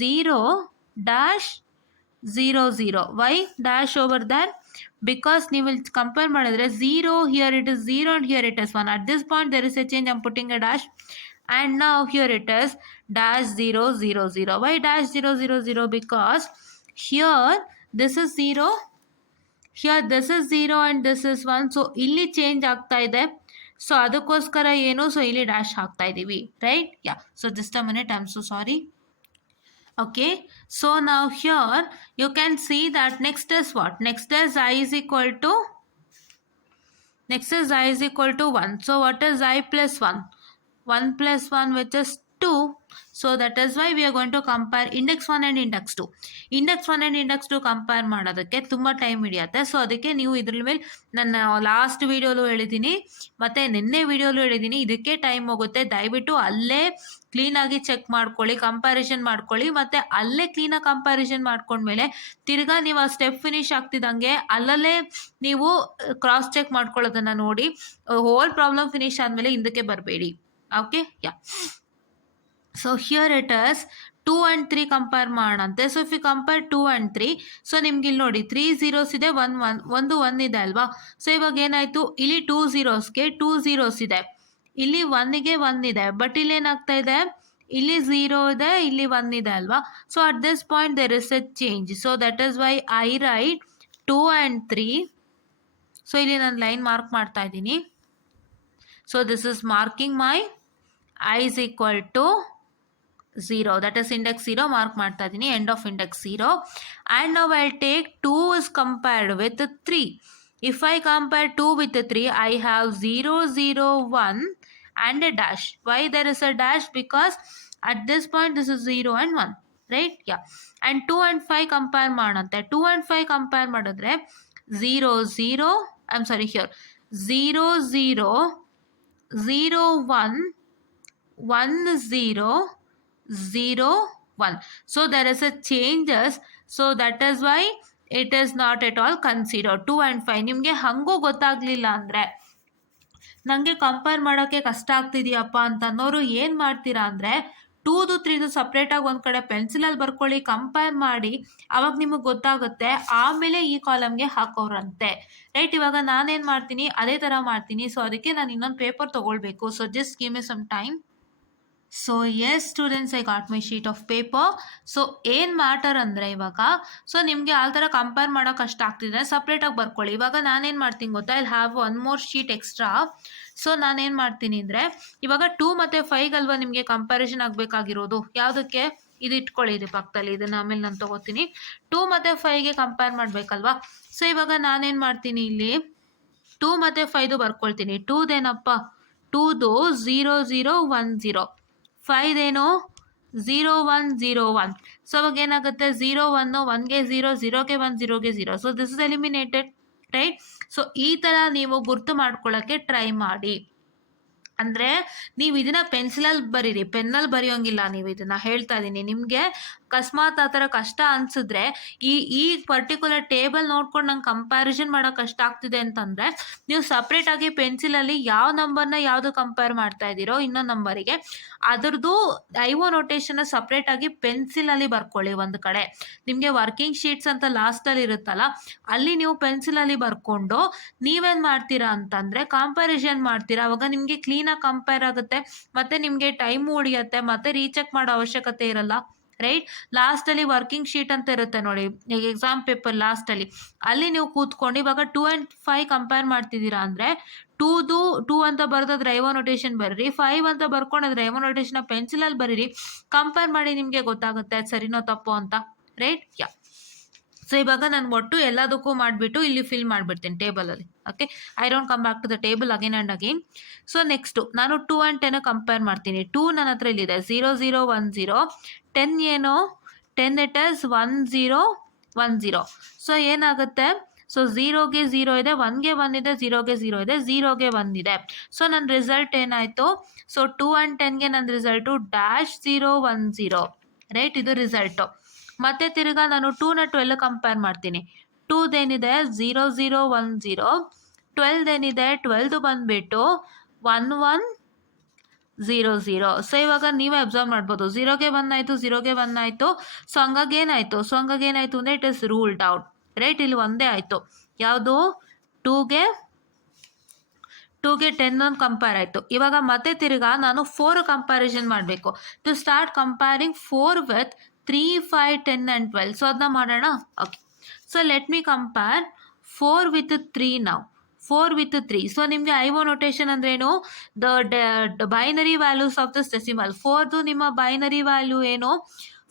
0 dash 0 0. Why dash over that? Because ನೀವು ಇಲ್ಲಿ ಕಂಪೇರ್ ಮಾಡಿದ್ರೆ 0, here it is 0 and here it is 1. At this point there is a change, I'm putting a dash. And now here it is dash 0 0 0. Why dash 0 0 0? Because here this is 0, here this is 0 and this is 1. So ಇಲ್ಲಿ ಚೇಂಜ್ ಆಗ್ತಾ ಇದೆ. ಸೊ ಅದಕ್ಕೋಸ್ಕರ ಏನು, ಸೊ ಇಲ್ಲಿ ಡ್ಯಾಶ್ ಹಾಕ್ತಾ ಇದ್ದೀವಿ, right? Yeah. So just a minute, I am so sorry. Okay, so now here you can see that next is what? Next is I is equal to, next is I is equal to 1. So what is I plus 1? 1 plus 1, which is 2. So that is why we are going to compare index 1 and index 2. Index 1 and index 2 compare ಮಾಡೋದಕ್ಕೆ ತುಂಬ ಟೈಮ್ ಹಿಡಿಯುತ್ತೆ. ಸೊ ಅದಕ್ಕೆ ನೀವು ಇದ್ರ ಮೇಲೆ ನನ್ನ ಲಾಸ್ಟ್ ವಿಡಿಯೋಲು ಹೇಳಿದ್ದೀನಿ ಮತ್ತು ನಿನ್ನೆ ವಿಡಿಯೋಲು ಹೇಳಿದ್ದೀನಿ, ಇದಕ್ಕೆ ಟೈಮ್ ಹೋಗುತ್ತೆ. ದಯವಿಟ್ಟು ಅಲ್ಲೇ ಕ್ಲೀನಾಗಿ ಚೆಕ್ ಮಾಡ್ಕೊಳ್ಳಿ, ಕಂಪ್ಯಾರಿಸನ್ ಮಾಡ್ಕೊಳ್ಳಿ, ಮತ್ತು ಅಲ್ಲೇ ಕ್ಲೀನಾಗಿ ಕಂಪ್ಯಾರಿಸನ್ ಮಾಡ್ಕೊಂಡ್ಮೇಲೆ ತಿರ್ಗಾ ನೀವು ಆ ಸ್ಟೆಪ್ ಫಿನಿಶ್ ಆಗ್ತಿದ್ದಂಗೆ ಅಲ್ಲಲ್ಲೇ ನೀವು ಕ್ರಾಸ್ ಚೆಕ್ ಮಾಡ್ಕೊಳ್ಳೋದನ್ನು ನೋಡಿ ಹೋಲ್ ಪ್ರಾಬ್ಲಮ್ ಫಿನಿಶ್ ಆದಮೇಲೆ ಹಿಂದಕ್ಕೆ ಬರಬೇಡಿ. Okay, yeah. So here it is 2 and 3 compare ಮಾಡೋಣಂತೆ. So if you compare 2 and 3, so ನಿಮ್ಗೆ ಇಲ್ಲಿ ನೋಡಿ 3 zeros ಇದೆ, ಒಂದು 1 ಇದೆ ಅಲ್ವಾ. ಸೊ ಇವಾಗ ಏನಾಯಿತು, ಇಲ್ಲಿ 2 zeros-ಗೆ 2 zeros ಇದೆ, ಇಲ್ಲಿ 1-ಗೆ 1 ಇದೆ, ಬಟ್ ಇಲ್ಲಿ ಏನಾಗ್ತಾ ಇದೆ, ಇಲ್ಲಿ 0 ಇದೆ, ಇಲ್ಲಿ 1 ಇದೆ ಅಲ್ವಾ. So at this point there is a change. So that is why I write 2 and 3. So ಇಲ್ಲಿ ನಾನು ಲೈನ್ ಮಾರ್ಕ್ ಮಾಡ್ತಾ ಇದ್ದೀನಿ. So this is marking my I is equal to 0, that is index 0 mark ಮಾಡ್ತಾ ಇದ್ದೀನಿ, end of index 0. and now I'll take 2 is compared with 3. if I compare 2 with 3, I have 0 0 1 and a dash. why there is a dash? because at this point this is 0 and 1, right? yeah. and 2 and 5 compare ಮಾಡೋಣಂತೆ. 2 and 5 compare ಮಾಡಿದ್ರೆ 0 0, I'm sorry, here 0 0 0 1 1 0 0 1. so there is a changes, so that is why it is not at all considered. 2 and 5 ನಿಮಗೆ ಹಂಗೂ ಗೊತ್ತಾಗಲಿಲ್ಲ ಅಂದರೆ, ನನಗೆ ಕಂಪೇರ್ ಮಾಡೋಕ್ಕೆ ಕಷ್ಟ ಆಗ್ತಿದೆಯಪ್ಪ ಅಂತ ಅನ್ನೋರು ಏನು ಮಾಡ್ತೀರಾ ಅಂದರೆ 2ದು 3ದು ಸಪ್ರೇಟಾಗಿ ಒಂದು ಕಡೆ ಪೆನ್ಸಿಲಲ್ಲಿ ಬರ್ಕೊಳ್ಳಿ, ಕಂಪೇರ್ ಮಾಡಿ, ಅವಾಗ ನಿಮಗೆ ಗೊತ್ತಾಗುತ್ತೆ, ಆಮೇಲೆ ಈ ಕಾಲಮ್ಗೆ ಹಾಕೋರಂತೆ, ರೈಟ್? ಇವಾಗ ನಾನೇನು ಮಾಡ್ತೀನಿ, ಅದೇ ಥರ ಮಾಡ್ತೀನಿ. ಸೊ ಅದಕ್ಕೆ ನಾನು ಇನ್ನೊಂದು ಪೇಪರ್ ತೊಗೊಳ್ಬೇಕು. So just give me some time. So yes students, I got my sheet of paper. So ಏನು ಮ್ಯಾಟರ್ ಅಂದರೆ ಇವಾಗ, ಸೊ ನಿಮಗೆ ಆ ಥರ ಕಂಪೇರ್ ಮಾಡೋಕೆ ಕಷ್ಟ ಆಗ್ತಿದೆ, ಸಪ್ರೇಟಾಗಿ ಬರ್ಕೊಳ್ಳಿ. ಇವಾಗ ನಾನೇನು ಮಾಡ್ತೀನಿ ಗೊತ್ತಾ, I have one more sheet extra. So ನಾನೇನು ಮಾಡ್ತೀನಿ ಅಂದರೆ, ಇವಾಗ 2 ಮತ್ತು 5 ಅಲ್ವಾ ನಿಮಗೆ ಕಂಪ್ಯಾರಿಸನ್ ಆಗಬೇಕಾಗಿರೋದು, ಯಾವುದಕ್ಕೆ? ಇದು ಇಟ್ಕೊಳ್ಳಿ, ಇದು ಪಕ್ಕದಲ್ಲಿ, ಇದನ್ನು ಆಮೇಲೆ ನಾನು ತೊಗೋತೀನಿ. 2 ಮತ್ತು 5ಗೆ ಕಂಪೇರ್ ಮಾಡಬೇಕಲ್ವಾ. ಸೊ ಇವಾಗ ನಾನೇನು ಮಾಡ್ತೀನಿ, ಇಲ್ಲಿ 2 ಮತ್ತು 5ದು ಬರ್ಕೊಳ್ತೀನಿ. 2ದೇನಪ್ಪ, 2ದು 0 0 1 0, 5ದೇನು 0 1 0 1. ಸೊ ಅವಾಗ ಏನಾಗುತ್ತೆ, 0 1 1ಗೆ 0, 0ಗೆ 1, 0ಗೆ 0. So this is eliminated, right? So ಈ ಥರ ನೀವು ಗುರ್ತು ಮಾಡ್ಕೊಳ್ಳೋಕ್ಕೆ ಟ್ರೈ ಮಾಡಿ. ಅಂದರೆ ನೀವು ಇದನ್ನು ಪೆನ್ಸಿಲಲ್ಲಿ ಬರೀರಿ, ಪೆನ್ನಲ್ಲಿ ಬರೆಯೋಂಗಿಲ್ಲ ನೀವು. ಇದನ್ನು ಹೇಳ್ತಾ ಇದ್ದೀನಿ ನಿಮಗೆ, ಅಕಸ್ಮಾತ್ ಆ ಥರ ಕಷ್ಟ ಅನಿಸಿದ್ರೆ, ಈ ಪರ್ಟಿಕ್ಯುಲರ್ ಟೇಬಲ್ ನೋಡ್ಕೊಂಡು ನಂಗೆ ಕಂಪ್ಯಾರಿಸನ್ ಮಾಡೋಕೆ ಕಷ್ಟ ಆಗ್ತಿದೆ ಅಂತಂದರೆ, ನೀವು ಸಪ್ರೇಟಾಗಿ ಪೆನ್ಸಿಲಲ್ಲಿ ಯಾವ ನಂಬರ್ನ ಯಾವುದು ಕಂಪೇರ್ ಮಾಡ್ತಾ ಇದ್ದೀರೋ ಇನ್ನೊಂದು ನಂಬರಿಗೆ, ಅದರದ್ದು ಐವೋ ನೋಟೇಷನ್ನ ಸಪ್ರೇಟಾಗಿ ಪೆನ್ಸಿಲಲ್ಲಿ ಬರ್ಕೊಳ್ಳಿ ಒಂದು ಕಡೆ. ನಿಮಗೆ ವರ್ಕಿಂಗ್ ಶೀಟ್ಸ್ ಅಂತ ಲಾಸ್ಟಲ್ಲಿ ಇರುತ್ತಲ್ಲ, ಅಲ್ಲಿ ನೀವು ಪೆನ್ಸಿಲಲ್ಲಿ ಬರ್ಕೊಂಡು ನೀವೇನು ಮಾಡ್ತೀರಾ ಅಂತಂದರೆ ಕಂಪ್ಯಾರಿಸನ್ ಮಾಡ್ತೀರಾ. ಅವಾಗ ನಿಮಗೆ ಕ್ಲೀನಾಗಿ ಕಂಪೇರ್ ಆಗುತ್ತೆ, ಮತ್ತು ನಿಮಗೆ ಟೈಮು ಉಳಿಯುತ್ತೆ, ಮತ್ತು ರೀಚೆಕ್ ಮಾಡೋ ಅವಶ್ಯಕತೆ ಇರಲ್ಲ, ರೈಟ್? ಲಾಸ್ಟಲ್ಲಿ ವರ್ಕಿಂಗ್ ಶೀಟ್ ಅಂತ ಇರುತ್ತೆ ನೋಡಿ, ಎಕ್ಸಾಮ್ ಪೇಪರ್ ಲಾಸ್ಟಲ್ಲಿ, ಅಲ್ಲಿ ನೀವು ಕೂತ್ಕೊಂಡು ಇವಾಗ 2 and 5 ಕಂಪೇರ್ ಮಾಡ್ತಿದ್ದೀರಾ ಅಂದರೆ 2ದು 2 ಅಂತ ಬರೆದ್ರೆ ಐವೋ ನೋಟೇಷನ್ ಬರೀರಿ, 5 ಅಂತ ಬರ್ಕೊಂಡ್ರೆ ಐವೋ ನೋಟೇಷನ್ನ ಪೆನ್ಸಿಲಲ್ಲಿ ಬರೀರಿ, ಕಂಪೇರ್ ಮಾಡಿ, ನಿಮಗೆ ಗೊತ್ತಾಗುತ್ತೆ ಅದು ಸರಿನೋ ತಪ್ಪೋ ಅಂತ, ರೈಟ್? ಯಾ. ಸೊ ಇವಾಗ ನಾನು ಒಟ್ಟು ಎಲ್ಲದಕ್ಕೂ ಮಾಡಿಬಿಟ್ಟು ಇಲ್ಲಿ ಫಿಲ್ ಮಾಡಿಬಿಡ್ತೀನಿ ಟೇಬಲಲ್ಲಿ. Okay, I don't come back to the table again and again. So next ನಾನು 2 and 10 ಕಂಪೇರ್ ಮಾಡ್ತೀನಿ. 2 ನನ್ನ ಹತ್ರ ಇಲ್ಲಿದೆ 0 0 1 0. 10 ಏನು, 10 ಇಟ್ ಈಸ್ 1 0 1 0. ಸೊ ಏನಾಗುತ್ತೆ, ಸೊ 0ಗೆ 0 ಇದೆ, 1ಗೆ 1 ಇದೆ, 0ಗೆ 0 ಇದೆ, 0ಗೆ 1 ಇದೆ. ಸೊ ನನ್ನ ರಿಸಲ್ಟ್ ಏನಾಯಿತು, ಸೊ 2 and 10ಗೆ ನನ್ನ ರಿಸಲ್ಟು -0 1 0, ರೈಟ್? ಇದು ರಿಸಲ್ಟು. ಮತ್ತು ತಿರ್ಗಾ ನಾನು 2ನ 12 ಕಂಪೇರ್ ಮಾಡ್ತೀನಿ. 2ದೇನಿದೆ 0 0 1 0, 12ಏನಿದೆ 12 ಬಂದುಬಿಟ್ಟು 1 1 0 0. ಸೊ ಇವಾಗ ನೀವೇ ಅಬ್ಸರ್ವ್ ಮಾಡ್ಬೋದು, 0ಗೆ 1 ಆಯಿತು, 0ಗೆ 1 ಆಯಿತು. ಸೊ ಹಂಗಾಗೇನಾಯಿತು ಅಂದರೆ it is ruled out, right? ಇಲ್ಲಿ ಒಂದೇ ಆಯಿತು, ಯಾವುದು? 2ಗೆ 10 ಒಂದು ಕಂಪೇರ್ ಆಯಿತು. ಇವಾಗ ಮತ್ತೆ ತಿರ್ಗಾ ನಾನು 4 ಕಂಪ್ಯಾರಿಸನ್ ಮಾಡಬೇಕು. To start comparing 4 with 3 5 10 and 12. ಸೊ ಅದನ್ನ ಮಾಡೋಣ. Okay, so let me compare 4 with 3 ನಾವು. 4 with 3. ಸೊ ನಿಮಗೆ ಐವೋ ನೋಟೇಷನ್ ಅಂದ್ರೇನು, the binary values of this decimal. 4ದು ನಿಮ್ಮ ಬೈನರಿ ವ್ಯಾಲ್ಯೂ ಏನು,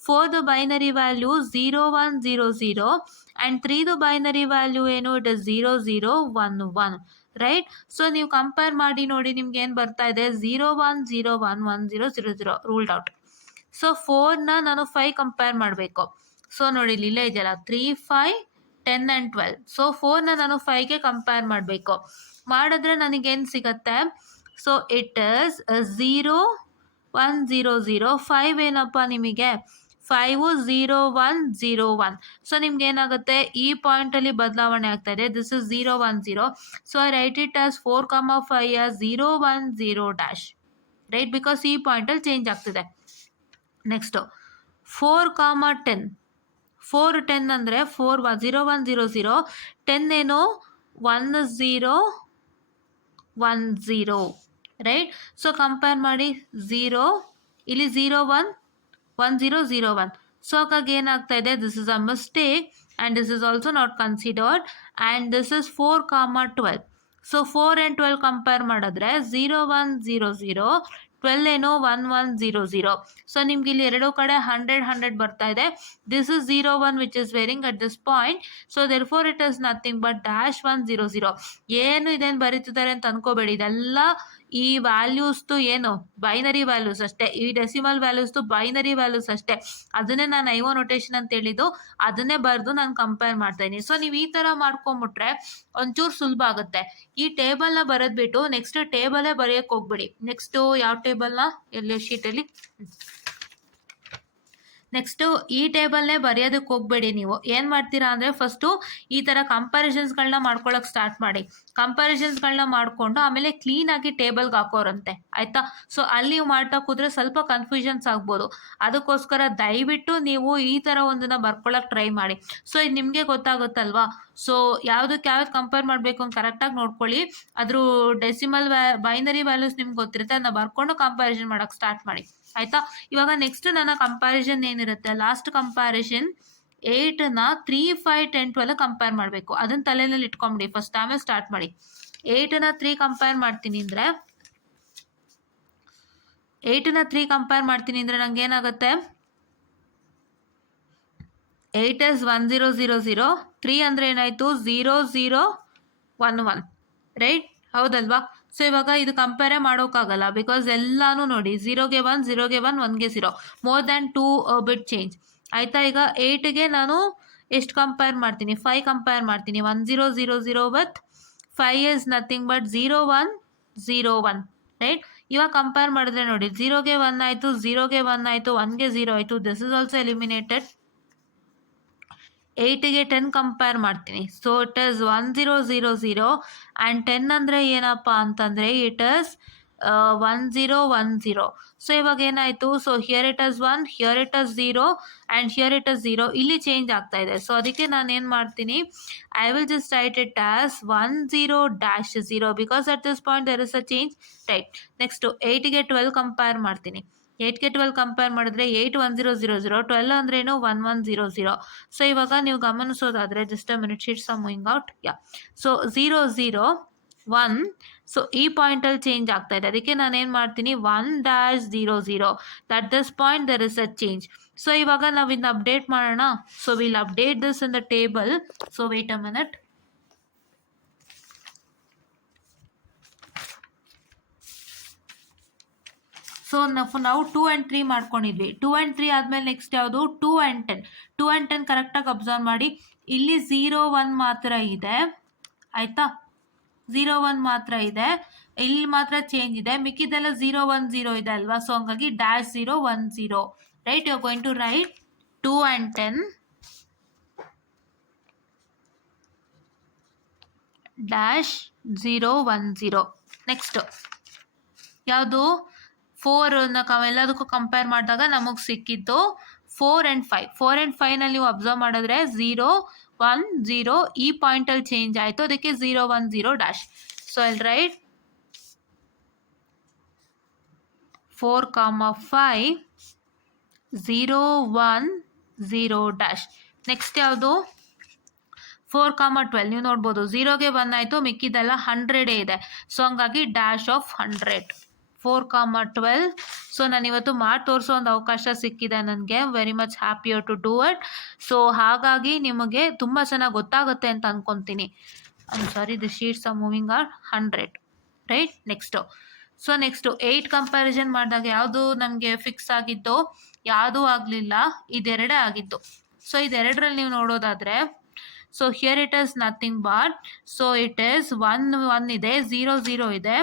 4ದು ಬೈನರಿ ವ್ಯಾಲ್ಯೂ 0 1 0 0 ಆ್ಯಂಡ್ 3ದು ಬೈನರಿ ವ್ಯಾಲ್ಯೂ ಏನು, ಇಟ್ ಇಸ್ 0 0 1 1, ರೈಟ್. ಸೊ ನೀವು ಕಂಪೇರ್ ಮಾಡಿ ನೋಡಿ, ನಿಮ್ಗೆ ಏನು ಬರ್ತಾ ಇದೆ, 0 1 0 1 1 0 0 0 ರೂಲ್ಡ್ ಔಟ್. ಸೊ 4ನ ನಾನು 5 ಕಂಪೇರ್ ಮಾಡಬೇಕು. ಸೊ ನೋಡಿ ಇಲ್ಲೇ ಇದೆಯಲ್ಲ 3 5 10 ಆ್ಯಂಡ್ 12. ಸೊ 4ನ ನಾನು 5ಗೆ ಕಂಪೇರ್ ಮಾಡಬೇಕು. ಮಾಡಿದ್ರೆ ನನಗೇನು ಸಿಗತ್ತೆ, ಸೊ ಇಟ್ ಇಸ್ 0 1 0 0. 5 ಏನಪ್ಪ ನಿಮಗೆ, 5 0 1 0 1. ಸೊ ನಿಮ್ಗೆ ಏನಾಗುತ್ತೆ, ಈ ಪಾಯಿಂಟಲ್ಲಿ ಬದಲಾವಣೆ ಆಗ್ತಾ ಇದೆ. This is 0 1 0. So I write it as 4 5 as 0 1 0 dash, right, because ಈ ಪಾಯಿಂಟಲ್ಲಿ ಚೇಂಜ್ ಆಗ್ತಿದೆ. ನೆಕ್ಸ್ಟು 4 10. 4 10 ಅಂದರೆ 4 0 1 0 0. 10 ಏನು 1 0 1 0, ರೈಟ್. ಸೊ ಕಂಪೇರ್ ಮಾಡಿ, 0 ಇಲ್ಲಿ 0 1 1 0 0 1. ಸೊ ಹಾಗಾಗಿ ಏನಾಗ್ತಾ ಇದೆ, this is a mistake and this is also not considered and this is 4 12. So 4 and 12 compare ಮಾಡಿದ್ರೆ 0 1 0 0, 12 ಏನು 1 1 0 0. ಸೊ ನಿಮ್ಗೆ ಇಲ್ಲಿ ಎರಡೂ ಕಡೆ 100 100 ಬರ್ತಾ ಇದೆ. This is 0 1 which is varying at this point. So therefore it is nothing but dash 1 0 0. ಏನು ಇದೇನು ಬರೀತಿದ್ದಾರೆ ಅಂತ ಅನ್ಕೋಬೇಡಿ, ಇದೆಲ್ಲ ಈ ವ್ಯಾಲ್ಯೂಸ್ದು ಏನು ಬೈನರಿ ವ್ಯಾಲ್ಯೂಸ್ ಅಷ್ಟೇ, ಈ ಡೆಸಿಮಲ್ ವ್ಯಾಲ್ಯೂಸ್ದು ಬೈನರಿ ವ್ಯಾಲ್ಯೂಸ್ ಅಷ್ಟೇ. ಅದನ್ನೇ ನಾನು ಐವೋ ನೊಟೇಷನ್ ಅಂತ ಹೇಳಿದ್ದು, ಅದನ್ನೇ ಬರೆದು ನಾನು ಕಂಪೇರ್ ಮಾಡ್ತಾ ಇದ್ದೀನಿ. ಸೊ ನೀವು ಈ ಥರ ಮಾಡ್ಕೊಂಬಿಟ್ರೆ ಒಂಚೂರು ಸುಲಭ ಆಗುತ್ತೆ. ಈ ಟೇಬಲ್ನ ಬರೆದ್ಬಿಟ್ಟು ನೆಕ್ಸ್ಟ್ ಟೇಬಲೇ ಬರೆಯೋಕ್ಕೆ ಹೋಗ್ಬೇಡಿ. ನೆಕ್ಸ್ಟು ಯಾವ ಟೇಬಲ್ನ, ಎಲ್ಲಿ ಶೀಟಲ್ಲಿ, ನೆಕ್ಸ್ಟು ಈ ಟೇಬಲ್ನೇ ಬರೆಯೋದಕ್ಕೆ ಹೋಗಬೇಡಿ. ನೀವು ಏನು ಮಾಡ್ತೀರಾ ಅಂದರೆ ಫಸ್ಟು ಈ ಥರ ಕಂಪ್ಯಾರಿಸನ್ಸ್ಗಳನ್ನ ಮಾಡ್ಕೊಳ್ಳೋಕೆ ಸ್ಟಾರ್ಟ್ ಮಾಡಿ. ಕಂಪ್ಯಾರಿಸನ್ಸ್ಗಳನ್ನ ಮಾಡಿಕೊಂಡು ಆಮೇಲೆ ಕ್ಲೀನಾಗಿ ಟೇಬಲ್ಗೆ ಹಾಕೋರಂತೆ, ಆಯಿತಾ. ಸೊ ಅಲ್ಲಿ ನೀವು ಮಾಡ್ತಾ ಕೂತ್ರೆ ಸ್ವಲ್ಪ ಕನ್ಫ್ಯೂಷನ್ಸ್ ಆಗ್ಬೋದು. ಅದಕ್ಕೋಸ್ಕರ ದಯವಿಟ್ಟು ನೀವು ಈ ಥರ ಒಂದನ್ನು ಬರ್ಕೊಳ್ಳೋಕೆ ಟ್ರೈ ಮಾಡಿ. ಸೊ ಇದು ನಿಮಗೆ ಗೊತ್ತಾಗುತ್ತಲ್ವಾ. ಸೊ ಯಾವುದಕ್ಕೆ ಯಾವ್ದು ಕಂಪೇರ್ ಮಾಡಬೇಕು ಅಂತ ಕರೆಕ್ಟಾಗಿ ನೋಡ್ಕೊಳ್ಳಿ. ಅದ್ರ ಡೆಸಿಮಲ್ ಬೈನರಿ ವ್ಯಾಲ್ಯೂಸ್ ನಿಮ್ಗೆ ಗೊತ್ತಿರುತ್ತೆ, ಅದನ್ನ ಬರ್ಕೊಂಡು ಕಂಪ್ಯಾರಿಸನ್ ಮಾಡೋಕ್ಕೆ ಸ್ಟಾರ್ಟ್ ಮಾಡಿ, ಆಯಿತಾ. ಇವಾಗ ನೆಕ್ಸ್ಟ್ ನನ್ನ ಕಂಪ್ಯಾರಿಸನ್ ಏನಿರುತ್ತೆ, ಲಾಸ್ಟ್ ಕಂಪ್ಯಾರಿಸನ್ 8ನ 3 5 10 12 ಕಂಪೇರ್ ಮಾಡಬೇಕು. ಅದನ್ನ ತಲೆಯಲ್ಲಿ ಇಟ್ಕೊಂಬಿಡಿ ಫಸ್ಟ್, ಆಮೇಲೆ ಸ್ಟಾರ್ಟ್ ಮಾಡಿ. 8ನ 3 ಕಂಪೇರ್ ಮಾಡ್ತೀನಿ ಅಂದರೆ 8ನ 3 ಕಂಪೇರ್ ಮಾಡ್ತೀನಿ ಅಂದರೆ ನಂಗೆ ಏನಾಗುತ್ತೆ, 8 is 1 0 0 0. 3 ಅಂದರೆ ಏನಾಯಿತು 0 0 1 1, ರೈಟ್, ಹೌದಲ್ವಾ. ಸೊ ಇವಾಗ ಇದು ಕಂಪೇರೇ ಮಾಡೋಕ್ಕಾಗಲ್ಲ, ಬಿಕಾಸ್ ಎಲ್ಲಾನು ನೋಡಿ 0ಗೆ 1 0ಗೆ 1 1ಗೆ 0, ಮೋರ್ ದ್ಯಾನ್ 2 ಬಿಟ್ ಚೇಂಜ್, ಆಯಿತಾ. ಈಗ 8ಗೆ ನಾನು ಎಷ್ಟು ಕಂಪೇರ್ ಮಾಡ್ತೀನಿ, 5 ಕಂಪೇರ್ ಮಾಡ್ತೀನಿ. 1 0 0 0 with 5 is nothing but 0 1 0 1, right. ಇವಾಗ ಕಂಪೇರ್ ಮಾಡಿದ್ರೆ ನೋಡಿ 0ಗೆ 1 ಆಯಿತು, 0ಗೆ 1 ಆಯಿತು, 1ಗೆ 0 ಆಯಿತು. This is also eliminated. 8ಗೆ 10 ಕಂಪೇರ್ ಮಾಡ್ತೀನಿ. ಸೊ ಇಟ್ ಇಸ್ 1 0 0 0 ಆ್ಯಂಡ್ 10 ಅಂದರೆ ಏನಪ್ಪ ಅಂತಂದರೆ ಇಟ್ ಇಸ್ 1 0 1 0. ಸೊ ಇವಾಗ ಏನಾಯಿತು, so here it is 1, here it is 0 and here it is 0. ಇಲ್ಲಿ ಚೇಂಜ್ ಆಗ್ತಾ ಇದೆ. ಸೊ ಅದಕ್ಕೆ ನಾನು ಏನು ಮಾಡ್ತೀನಿ, I will just write it as 1 0 dash 0 because at this point there is a change, right. Next 8ಗೆ 12 ಕಂಪೇರ್ ಮಾಡ್ತೀನಿ. 8ಗೆ 12 ಕಂಪೇರ್ ಮಾಡಿದ್ರೆ 8 1 0 0 0, 12 ಅಂದ್ರೇನು 1 1 0 0. ಸೊ ಇವಾಗ ನೀವು ಗಮನಿಸೋದಾದರೆ just a minute, sheets are moving out, yeah. So 0 0 1, so ಈ ಪಾಯಿಂಟಲ್ಲಿ ಚೇಂಜ್ ಆಗ್ತಾ ಇದೆ. ಅದಕ್ಕೆ ನಾನು ಏನು ಮಾಡ್ತೀನಿ, 1 dash 0 0. That this point there is a change. So ಇವಾಗ ನಾವು ಇದನ್ನ ಅಪ್ಡೇಟ್ ಮಾಡೋಣ. So will update this in the table. So wait a minute. So ನಾವು 2 and 3 ಮಾಡ್ಕೊಂಡಿದ್ವಿ. 2 and 3 ಆದಮೇಲೆ ನೆಕ್ಸ್ಟ್ ಯಾವುದು, 2 and 10. 2 and 10 ಕರೆಕ್ಟಾಗಿ ಅಬ್ಸರ್ವ್ ಮಾಡಿ. ಇಲ್ಲಿ 0 1 ಮಾತ್ರ ಇದೆ, ಆಯಿತಾ. 0 1 ಮಾತ್ರ ಇದೆ, ಇಲ್ಲಿ ಮಾತ್ರ ಚೇಂಜ್ ಇದೆ. ಮಿಕ್ಕಿದೆಲ್ಲ 0 1 0 ಇದೆ ಅಲ್ವಾ. ಸೊ ಹಂಗಾಗಿ dash 0 1 0, right. You are going to write 2 and 10 dash 0 1 0. Next ಯಾವುದು, 4ನ ಎಲ್ಲದಕ್ಕೂ ಕಂಪೇರ್ ಮಾಡಿದಾಗ ನಮಗೆ ಸಿಕ್ಕಿದ್ದು 4 and 5. 4 and 5ನಲ್ಲಿ ನೀವು ಅಬ್ಸರ್ವ್ ಮಾಡಿದ್ರೆ 0 1 0 ಈ ಪಾಯಿಂಟಲ್ಲಿ ಚೇಂಜ್ ಆಯಿತು. ಅದಕ್ಕೆ 0 1 0 dash. So I'll right 4 5 0 1 0 dash. Next ಯಾವುದು, 4 12. ನೀವು ನೋಡ್ಬೋದು 0ಗೆ 1 ಆಯಿತು, ಮಿಕ್ಕಿದೆಲ್ಲ 100 ಇದೆ. ಸೊ ಹಂಗಾಗಿ ಡ್ಯಾಶ್ ಆಫ್ 100. 4,12. ಸೊ ನಾನಿವತ್ತು ಮಾಡಿ ತೋರಿಸೋ ಒಂದು ಅವಕಾಶ ಸಿಕ್ಕಿದೆ ನನಗೆ. Very much happier to do it. So ಹಾಗಾಗಿ ನಿಮಗೆ ತುಂಬ ಚೆನ್ನಾಗಿ ಗೊತ್ತಾಗುತ್ತೆ ಅಂತ ಅಂದ್ಕೊತೀನಿ. Sorry, the sheets are moving are 100, right. Next 8 comparison ಮಾಡಿದಾಗ ಯಾವುದು ನಮಗೆ ಫಿಕ್ಸ್ ಆಗಿತ್ತು? ಯಾವುದೂ ಆಗಲಿಲ್ಲ, ಇದೆರಡೇ ಆಗಿತ್ತು. ಸೊ ಇದೆರಡರಲ್ಲಿ ನೀವು ನೋಡೋದಾದರೆ, so here it is nothing but, so it is 1 ಇದೆ, 0 ಇದೆ,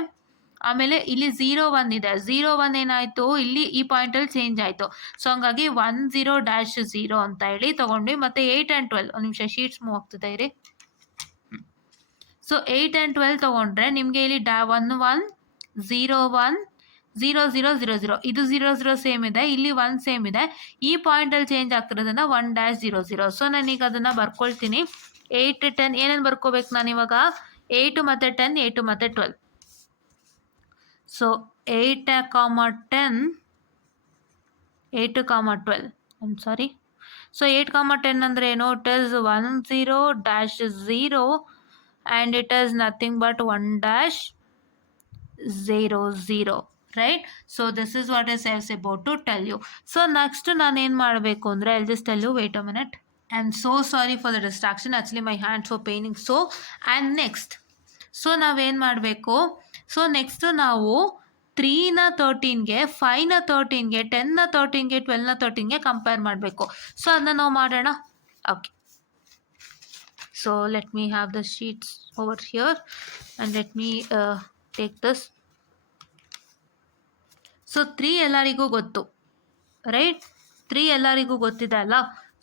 ಆಮೇಲೆ ಇಲ್ಲಿ 0 ಇದೆ. 0 ಏನಾಯಿತು, ಇಲ್ಲಿ ಈ ಪಾಯಿಂಟಲ್ಲಿ ಚೇಂಜ್ ಆಯಿತು. ಸೊ ಹಂಗಾಗಿ 10-0 ಅಂತ ಹೇಳಿ ತೊಗೊಂಡ್ವಿ. ಮತ್ತು 8 and 12, ಒಂದು ನಿಮಿಷ ಶೀಟ್ಸ್ ಮೂವ್ ಆಗ್ತದೆ ಇರಿ. ಸೊ 8 and 12 ತೊಗೊಂಡ್ರೆ ನಿಮಗೆ ಇಲ್ಲಿ 1 1 0 1 0 0 0 0, ಇದು 0 0 ಸೇಮ್ ಇದೆ, ಇಲ್ಲಿ 1 ಸೇಮ್ ಇದೆ. ಈ ಪಾಯಿಂಟಲ್ಲಿ ಚೇಂಜ್ ಆಗ್ತಿರೋದನ್ನ 1-0 0. ಸೊ ನಾನೀಗ ಅದನ್ನು ಬರ್ಕೊಳ್ತೀನಿ. 8 10 ಏನೇನು ಬರ್ಕೋಬೇಕು ನಾನಿವಾಗ? 8 ಮತ್ತು 10, 8 ಮತ್ತು 12. ಸೊ 8, 10, 8, 12. I'm sorry. ಸೊ 8, 10 ಅಂದರೆ ಏನು? It is 10-0 and it is nothing but 1-0 0, right? So this is what I was about to tell you. So next ನಾನು ಏನು ಮಾಡಬೇಕು ಅಂದರೆ, I'll just tell you, wait a minute. I'm so sorry for the distraction. Actually my hands were paining so. And next, so ನಾವೇನು ಮಾಡಬೇಕು? ಸೊ ನೆಕ್ಸ್ಟು ನಾವು 3ನ 13ಗೆ, 5ನ 13ಗೆ, 10ನ 13ಗೆ, 12ನ 13ಗೆ ಕಂಪೇರ್ ಮಾಡಬೇಕು. ಸೊ ಅದನ್ನ ನಾವು ಮಾಡೋಣ. Okay, so let me have the sheets over here and let me take this. So 3 ಎಲ್ಲರಿಗೂ ಗೊತ್ತು, ರೈಟ್? 3 ಎಲ್ಲರಿಗೂ ಗೊತ್ತಿದೆ ಅಲ್ಲ.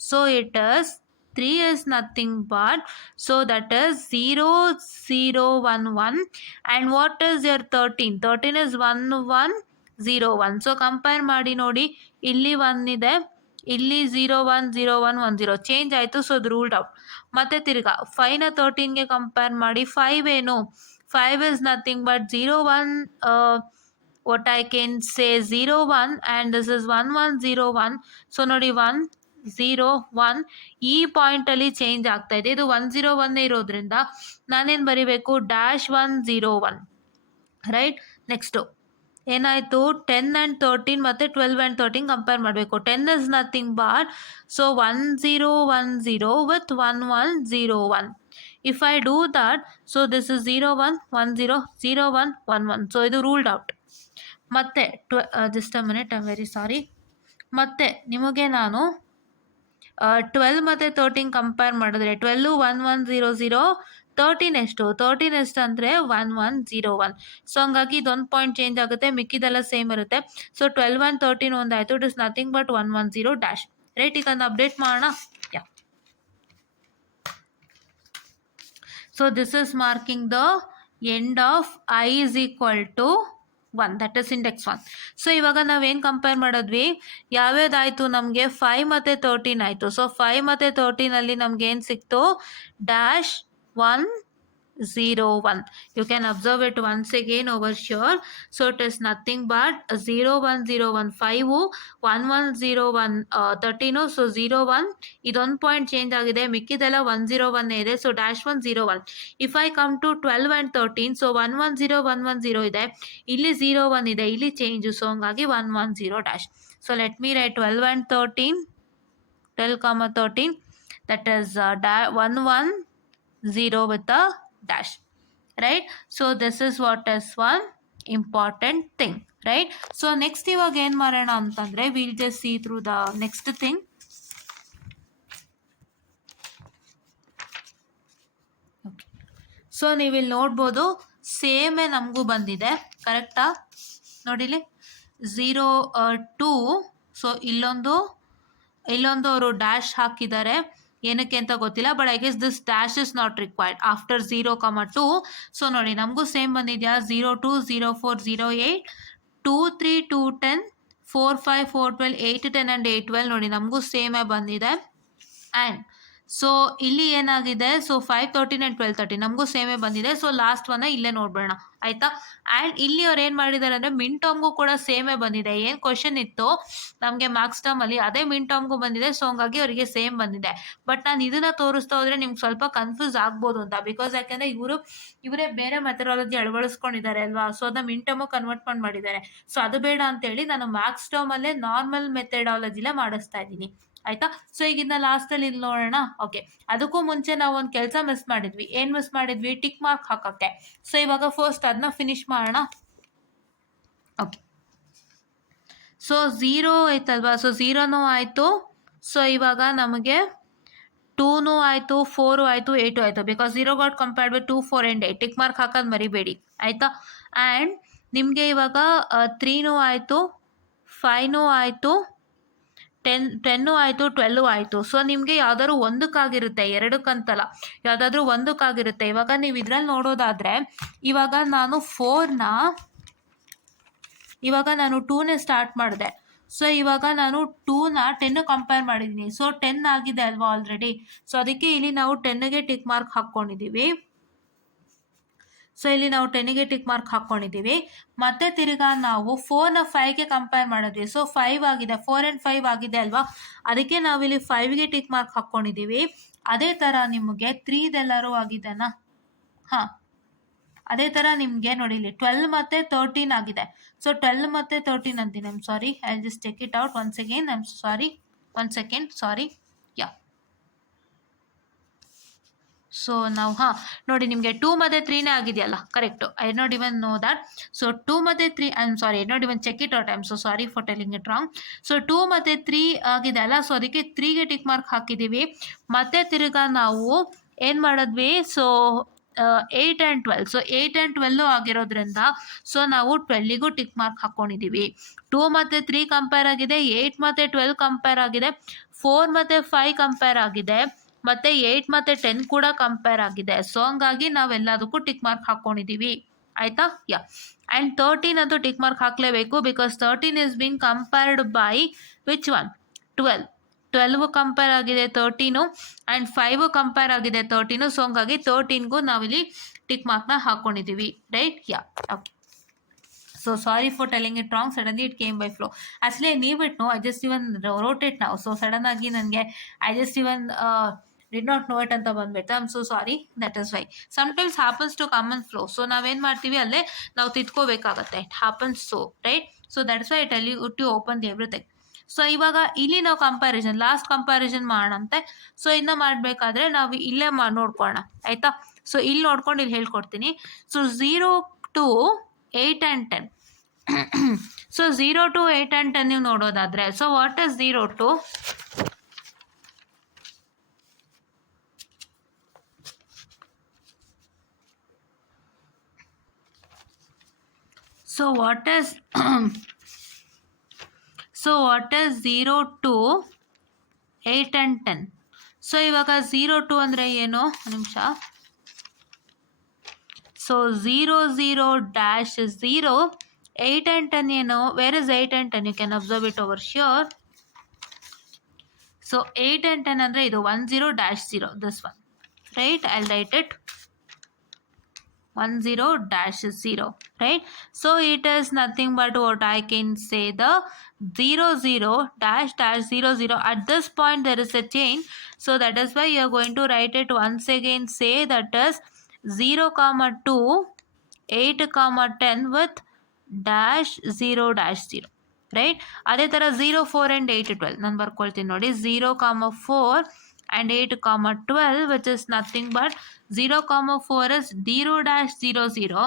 So it is 3 is nothing but, so that is 0 0 1 1. and what is your 13? 13 is 1 1 0 1. So compare ಮಾಡಿ ನೋಡಿ, ಇಲ್ಲಿ 1 ಇದೆ, ಇಲ್ಲಿ 0 1 0 1 1 0 ಚೇಂಜ್ ಆಯಿತು. ಸೊ ಅದು ರೂಲ್ಡ್ ಔಟ್. ಮತ್ತು ತಿರ್ಗಾ 5ನ 13ಗೆ ಕಂಪೇರ್ ಮಾಡಿ. 5 ಏನು? 5 is nothing but 0 1, what I can say 0 1, and this is 1 1 0 1. So ನೋಡಿ 1 0 1 ಈ ಪಾಯಿಂಟಲ್ಲಿ ಚೇಂಜ್ ಆಗ್ತಾ ಇದೆ. ಇದು 1 0 1 ಇರೋದ್ರಿಂದ ನಾನೇನು ಬರೀಬೇಕು? -1 0 1, ರೈಟ್? ನೆಕ್ಸ್ಟು ಏನಾಯಿತು? 10 and 13 ಮತ್ತು 12 and 13 ಕಂಪೇರ್ ಮಾಡಬೇಕು. 10 is nothing but, so 1 0 1 0 with 1 1 0 1. If I do that, so this is 0 1 1 0 0 1 1 1. So ಇದು ರೂಲ್ಡ್ ಔಟ್. ಮತ್ತು just a minute, I am very sorry. ಮತ್ತು ನಿಮಗೆ ನಾನು 12 ಮತ್ತು 13 ಕಂಪೇರ್ ಮಾಡಿದ್ರೆ, 12 1 1 0 0, 13 ಎಷ್ಟು? 13 ಎಷ್ಟು ಅಂದರೆ 1 1 0 1. ಸೊ ಹಂಗಾಗಿ ಇದೊಂದು ಪಾಯಿಂಟ್ ಚೇಂಜ್ ಆಗುತ್ತೆ, ಮಿಕ್ಕಿದೆಲ್ಲ ಸೇಮ್ ಇರುತ್ತೆ. ಸೊ 12 and 13 ಒಂದಾಯಿತು. It is nothing but 1 1 0 dash, right? ಈಗ ಅದನ್ನು ಅಪ್ಡೇಟ್ ಮಾಡೋಣ. Yeah, so this is marking the end of I is equal to 1, that is index 1. So ಇವಾಗ ನಾವೇನು ಕಂಪೇರ್ ಮಾಡಿದ್ವಿ? ಯಾವ್ಯಾವ್ದಾಯಿತು ನಮಗೆ? 5 ಮತ್ತು 13 ಆಯಿತು. ಸೊ 5 ಮತ್ತು 13ಅಲ್ಲಿ ನಮ್ಗೆ ಏನು ಸಿಕ್ತು? -1 0 1. You can observe it once again over here. So it is nothing but 0 1 0 1 5, 1 1 0 1 13. So 0 1 ಇದೊಂದು ಪಾಯಿಂಟ್ ಚೇಂಜ್ ಆಗಿದೆ, ಮಿಕ್ಕಿದೆಲ್ಲ 1 0 1 ಇದೆ. So -1 0 1. If I come to 12 and 13, so 1 1 0 1 1 0 ಇದೆ, ಇಲ್ಲಿ 0 1 ಇದೆ, ಇಲ್ಲಿ ಚೇಂಜು. ಸೊ ಹಂಗಾಗಿ 1 1 0 dash. So let me right 12 and 13, 12, 13, that is 1 1 0 with a dash, right? So this is what is one important thing, right? So next ಇವಾಗ ಏನು ಮಾಡೋಣ ಅಂತಂದರೆ, we'll just see through the next thing. Okay. So ನೀವಿಲ್ಲಿ ನೋಡ್ಬೋದು, ಸೇಮೇ ನಮಗೂ ಬಂದಿದೆ, ಕರೆಕ್ಟಾ? ನೋಡಿಲಿ 0 2. ಸೊ ಇಲ್ಲೊಂದು ಅವರು ಡ್ಯಾಶ್ ಹಾಕಿದ್ದಾರೆ, ಏನಕ್ಕೆ ಅಂತ ಗೊತ್ತಿಲ್ಲ. But I guess this dash is not required after 0, 2. So ನೋಡಿ ನಮಗೂ ಸೇಮ್ ಬಂದಿದೆಯಾ? 0 2 0 4 0 8 2 3 2 10 4 5 4 12 8 10 and 8 12. ನೋಡಿ ನಮಗೂ ಸೇಮೇ ಬಂದಿದೆ. ಆ್ಯಂಡ್ ಸೊ ಇಲ್ಲಿ ಏನಾಗಿದೆ, ಸೊ 513 ಆ್ಯಂಡ್ 1213 ನಮಗೂ ಸೇಮೇ ಬಂದಿದೆ. ಸೊ ಲಾಸ್ಟ್ ಒನ್ನ ಇಲ್ಲೇ ನೋಡ್ಬೇಡ ಆಯ್ತಾ. ಆ್ಯಂಡ್ ಇಲ್ಲಿ ಅವ್ರು ಏನು ಮಾಡಿದ್ದಾರೆ ಅಂದರೆ ಮಿನ್ ಟರ್ಮ್ಗೂ ಕೂಡ ಸೇಮೇ ಬಂದಿದೆ. ಏನು ಕ್ವಶನ್ ಇತ್ತು ನಮಗೆ ಮಾರ್ಕ್ಸ್ ಟರ್ಮಲ್ಲಿ ಅದೇ ಮಿನ್ ಟರ್ಮ್ಗೂ ಬಂದಿದೆ. ಸೊ ಹಂಗಾಗಿ ಅವರಿಗೆ ಸೇಮ್ ಬಂದಿದೆ. ಬಟ್ ನಾನು ಇದನ್ನು ತೋರಿಸ್ತಾ ಹೋದರೆ ನಿಮ್ಗೆ ಸ್ವಲ್ಪ ಕನ್ಫ್ಯೂಸ್ ಆಗ್ಬೋದು ಅಂತ, ಬಿಕಾಸ್ ಯಾಕೆಂದರೆ ಇವರೇ ಬೇರೆ ಮೆಥಡಾಲಜಿ ಅಳವಡಿಸ್ಕೊಂಡಿದ್ದಾರೆ ಅಲ್ವಾ. ಸೊ ಅದನ್ನ ಮಿನ್ ಟರ್ಮು ಕನ್ವರ್ಟ್ ಮಾಡಿದ್ದಾರೆ. ಸೊ ಅದು ಬೇಡ ಅಂತೇಳಿ ನಾನು ಮಾರ್ಕ್ಸ್ ಟರ್ಮಲ್ಲೇ ನಾರ್ಮಲ್ ಮೆಥಡಾಲಜಿಲೇ ಮಾಡಿಸ್ತಾ ಇದ್ದೀನಿ ಆಯ್ತಾ. ಸೊ ಈಗ ಇದನ್ನ ಲಾಸ್ಟಲ್ಲಿ ಇಲ್ಲಿ ನೋಡೋಣ. ಓಕೆ, ಅದಕ್ಕೂ ಮುಂಚೆ ನಾವು ಒಂದು ಕೆಲಸ ಮಿಸ್ ಮಾಡಿದ್ವಿ. ಏನು ಮಿಸ್ ಮಾಡಿದ್ವಿ? ಟಿಕ್ ಮಾರ್ಕ್ ಹಾಕೋಕ್ಕೆ. ಸೊ ಇವಾಗ ಫಸ್ಟ್ ಅದನ್ನ ಫಿನಿಶ್ ಮಾಡೋಣ. ಓಕೆ, ಸೊ 0 ಆಯ್ತಲ್ವಾ. ಸೊ 0ನೂ ಆಯಿತು. ಸೊ ಇವಾಗ ನಮಗೆ 2ನೂ ಆಯಿತು, 4 ಆಯಿತು, 8 ಆಯಿತು. Because 0 got compared with 2, 4 and 8. Tick mark ಹಾಕೋದು ಮರಿಬೇಡಿ ಆಯಿತಾ. ಆ್ಯಂಡ್ ನಿಮಗೆ ಇವಾಗ 3ನೂ ಆಯಿತು, 5ನೂ ಆಯಿತು, 10 ಆಯಿತು, 12 ಆಯಿತು. ಸೊ ನಿಮಗೆ ಯಾವ್ದಾದ್ರು ಒಂದಕ್ಕಾಗಿರುತ್ತೆ, ಎರಡಕ್ಕಂತಲ್ಲ, ಯಾವುದಾದ್ರೂ ಒಂದಕ್ಕಾಗಿರುತ್ತೆ. ಇವಾಗ ನೀವು ಇದ್ರಲ್ಲಿ ನೋಡೋದಾದರೆ ಇವಾಗ ನಾನು 2ನೇ ಸ್ಟಾರ್ಟ್ ಮಾಡಿದೆ. ಸೊ ಇವಾಗ ನಾನು 2ನ 10 ಕಂಪೇರ್ ಮಾಡಿದ್ದೀನಿ. ಸೊ 10 ಆಗಿದೆ ಅಲ್ವಾ ಆಲ್ರೆಡಿ. ಸೊ ಅದಕ್ಕೆ ಇಲ್ಲಿ ನಾವು 10ಗೆ ಟಿಕ್ ಮಾರ್ಕ್ ಹಾಕ್ಕೊಂಡಿದ್ದೀವಿ. ಸೊ ಇಲ್ಲಿ ನಾವು 10ಗೆ ಟಿಕ್ ಮಾರ್ಕ್ ಹಾಕ್ಕೊಂಡಿದ್ದೀವಿ. ಮತ್ತೆ ತಿರ್ಗಾ ನಾವು 4ನ 5ಗೆ ಕಂಪೇರ್ ಮಾಡಿದ್ವಿ. ಸೊ 5 ಆಗಿದೆ, 4 ಆ್ಯಂಡ್ 5 ಆಗಿದೆ ಅಲ್ವಾ. ಅದಕ್ಕೆ ನಾವಿಲ್ಲಿ 5ಗೆ ಟಿಕ್ ಮಾರ್ಕ್ ಹಾಕ್ಕೊಂಡಿದ್ದೀವಿ. ಅದೇ ಥರ ನಿಮಗೆ 3ದೆಲ್ಲರೂ ಆಗಿದೆನಾ? ಹಾಂ, ಅದೇ ಥರ ನಿಮಗೆ ನೋಡಿ ಇಲ್ಲಿ 12 ಮತ್ತು 13 ಆಗಿದೆ. ಸೊ 12 ಮತ್ತು 13 ಅಂತೀನಿ. I'm sorry, I will just take it out once again. I'm sorry, one second, sorry. Yeah, so ನಾವು ನೋಡಿ ನಿಮಗೆ 2 ಮತ್ತು 3ನೇ ಆಗಿದೆಯಲ್ಲ, correct. I not even know that. So 2 ಮತ್ತು 3, I am sorry, I not even check it out. I am so sorry for telling it wrong. So 2 ಮತ್ತು 3 ಆಗಿದೆ ಅಲ್ಲ. ಸೊ ಅದಕ್ಕೆ 3ಗೆ ಟಿಕ್ ಮಾರ್ಕ್ ಹಾಕಿದ್ದೀವಿ. ಮತ್ತೆ ತಿರ್ಗಾ ನಾವು ಏನು ಮಾಡಿದ್ವಿ? So 8 and 12. ಸೊ 8 ಆ್ಯಂಡ್ 12 ಆಗಿರೋದ್ರಿಂದ ಸೊ ನಾವು 12ಗೂ ಟಿಕ್ ಮಾರ್ಕ್ ಹಾಕ್ಕೊಂಡಿದ್ದೀವಿ. 2 ಮತ್ತು 3 ಕಂಪೇರ್ ಆಗಿದೆ, 8 ಮತ್ತು 12 ಕಂಪೇರ್ ಆಗಿದೆ, 4 ಮತ್ತು 5 ಕಂಪೇರ್ ಆಗಿದೆ, ಮತ್ತು 8 ಮತ್ತು 10 ಕೂಡ ಕಂಪೇರ್ ಆಗಿದೆ. ಸೊ ಹಂಗಾಗಿ ನಾವೆಲ್ಲದಕ್ಕೂ ಟಿಕ್ ಮಾರ್ಕ್ ಹಾಕ್ಕೊಂಡಿದ್ದೀವಿ ಆಯಿತಾ. ಯಾ, ಆ್ಯಂಡ್ 13 ಅಂತೂ ಟಿಕ್ ಮಾರ್ಕ್ ಹಾಕಲೇಬೇಕು. Because 13 is being compared by which one? 12 compare ಆಗಿದೆ 13, ಆ್ಯಂಡ್ 5 ಕಂಪೇರ್ ಆಗಿದೆ 13. ಸೊ ಹಂಗಾಗಿ 13ಗೂ ನಾವಿಲ್ಲಿ ಟಿಕ್ ಮಾರ್ಕ್ನ ಹಾಕ್ಕೊಂಡಿದ್ದೀವಿ, right. Yeah, okay. So sorry for telling it wrong. Suddenly it came by flow. Actually I knew it. No, I just even wrote it now. So sudden ಆಗಿ ನನಗೆ I just even did not know it ಅಂತ ಬಂದ್ಬಿಟ್ಟು. I am so sorry. That is why sometimes happens to common flow. So ನಾವೇನು ಮಾಡ್ತೀವಿ ಅಲ್ಲೇ ನಾವು ತಿದ್ಕೋಬೇಕಾಗತ್ತೆ. It happens so, right. So that's why I tell you to open the everything. So ಇವಾಗ ಇಲ್ಲಿ ನಾವು ಲಾಸ್ಟ್ ಕಂಪ್ಯಾರಿಸನ್ ಮಾಡೋಣಂತೆ. ಸೊ ಇದನ್ನ ಮಾಡಬೇಕಾದ್ರೆ ನಾವು ಇಲ್ಲೇ ನೋಡ್ಕೊಳ್ಳೋಣ ಆಯಿತಾ. ಸೊ ಇಲ್ಲಿ ನೋಡ್ಕೊಂಡು ಇಲ್ಲಿ ಹೇಳ್ಕೊಡ್ತೀನಿ. So 0 to 8 and 10. So 0 to 8 and 10 ನೀವು ನೋಡೋದಾದರೆ, so what is 0 to? So what is 0 to 8 and 10? So ಇವಾಗ 0 to ಅಂದರೆ ಏನು? ನಿಮಿಷ. ಸೊ 0 0 dash 0, 8 and 10 ಏನು? Where is 8 and 10? You can observe it over sure. So 8 and 10 ಅಂದರೆ ಇದು 10 dash 0, this one, right. I write it 10 dash 0, right. So it is nothing but what I can say, the 0 0 dash dash 0 0. At this point there is a change, so that is why you are going to write it once again. Say that is 0 comma 2 8 comma 10 with dash 0 dash 0, right. ಅದೇ ಥರ 0 4 and 8 12 ನಾನು ಬರ್ಕೊಳ್ತೀನಿ ನೋಡಿ. 0 comma 4 and 8 comma 12, which is nothing but 0 comma 4 is 0 dash 0 0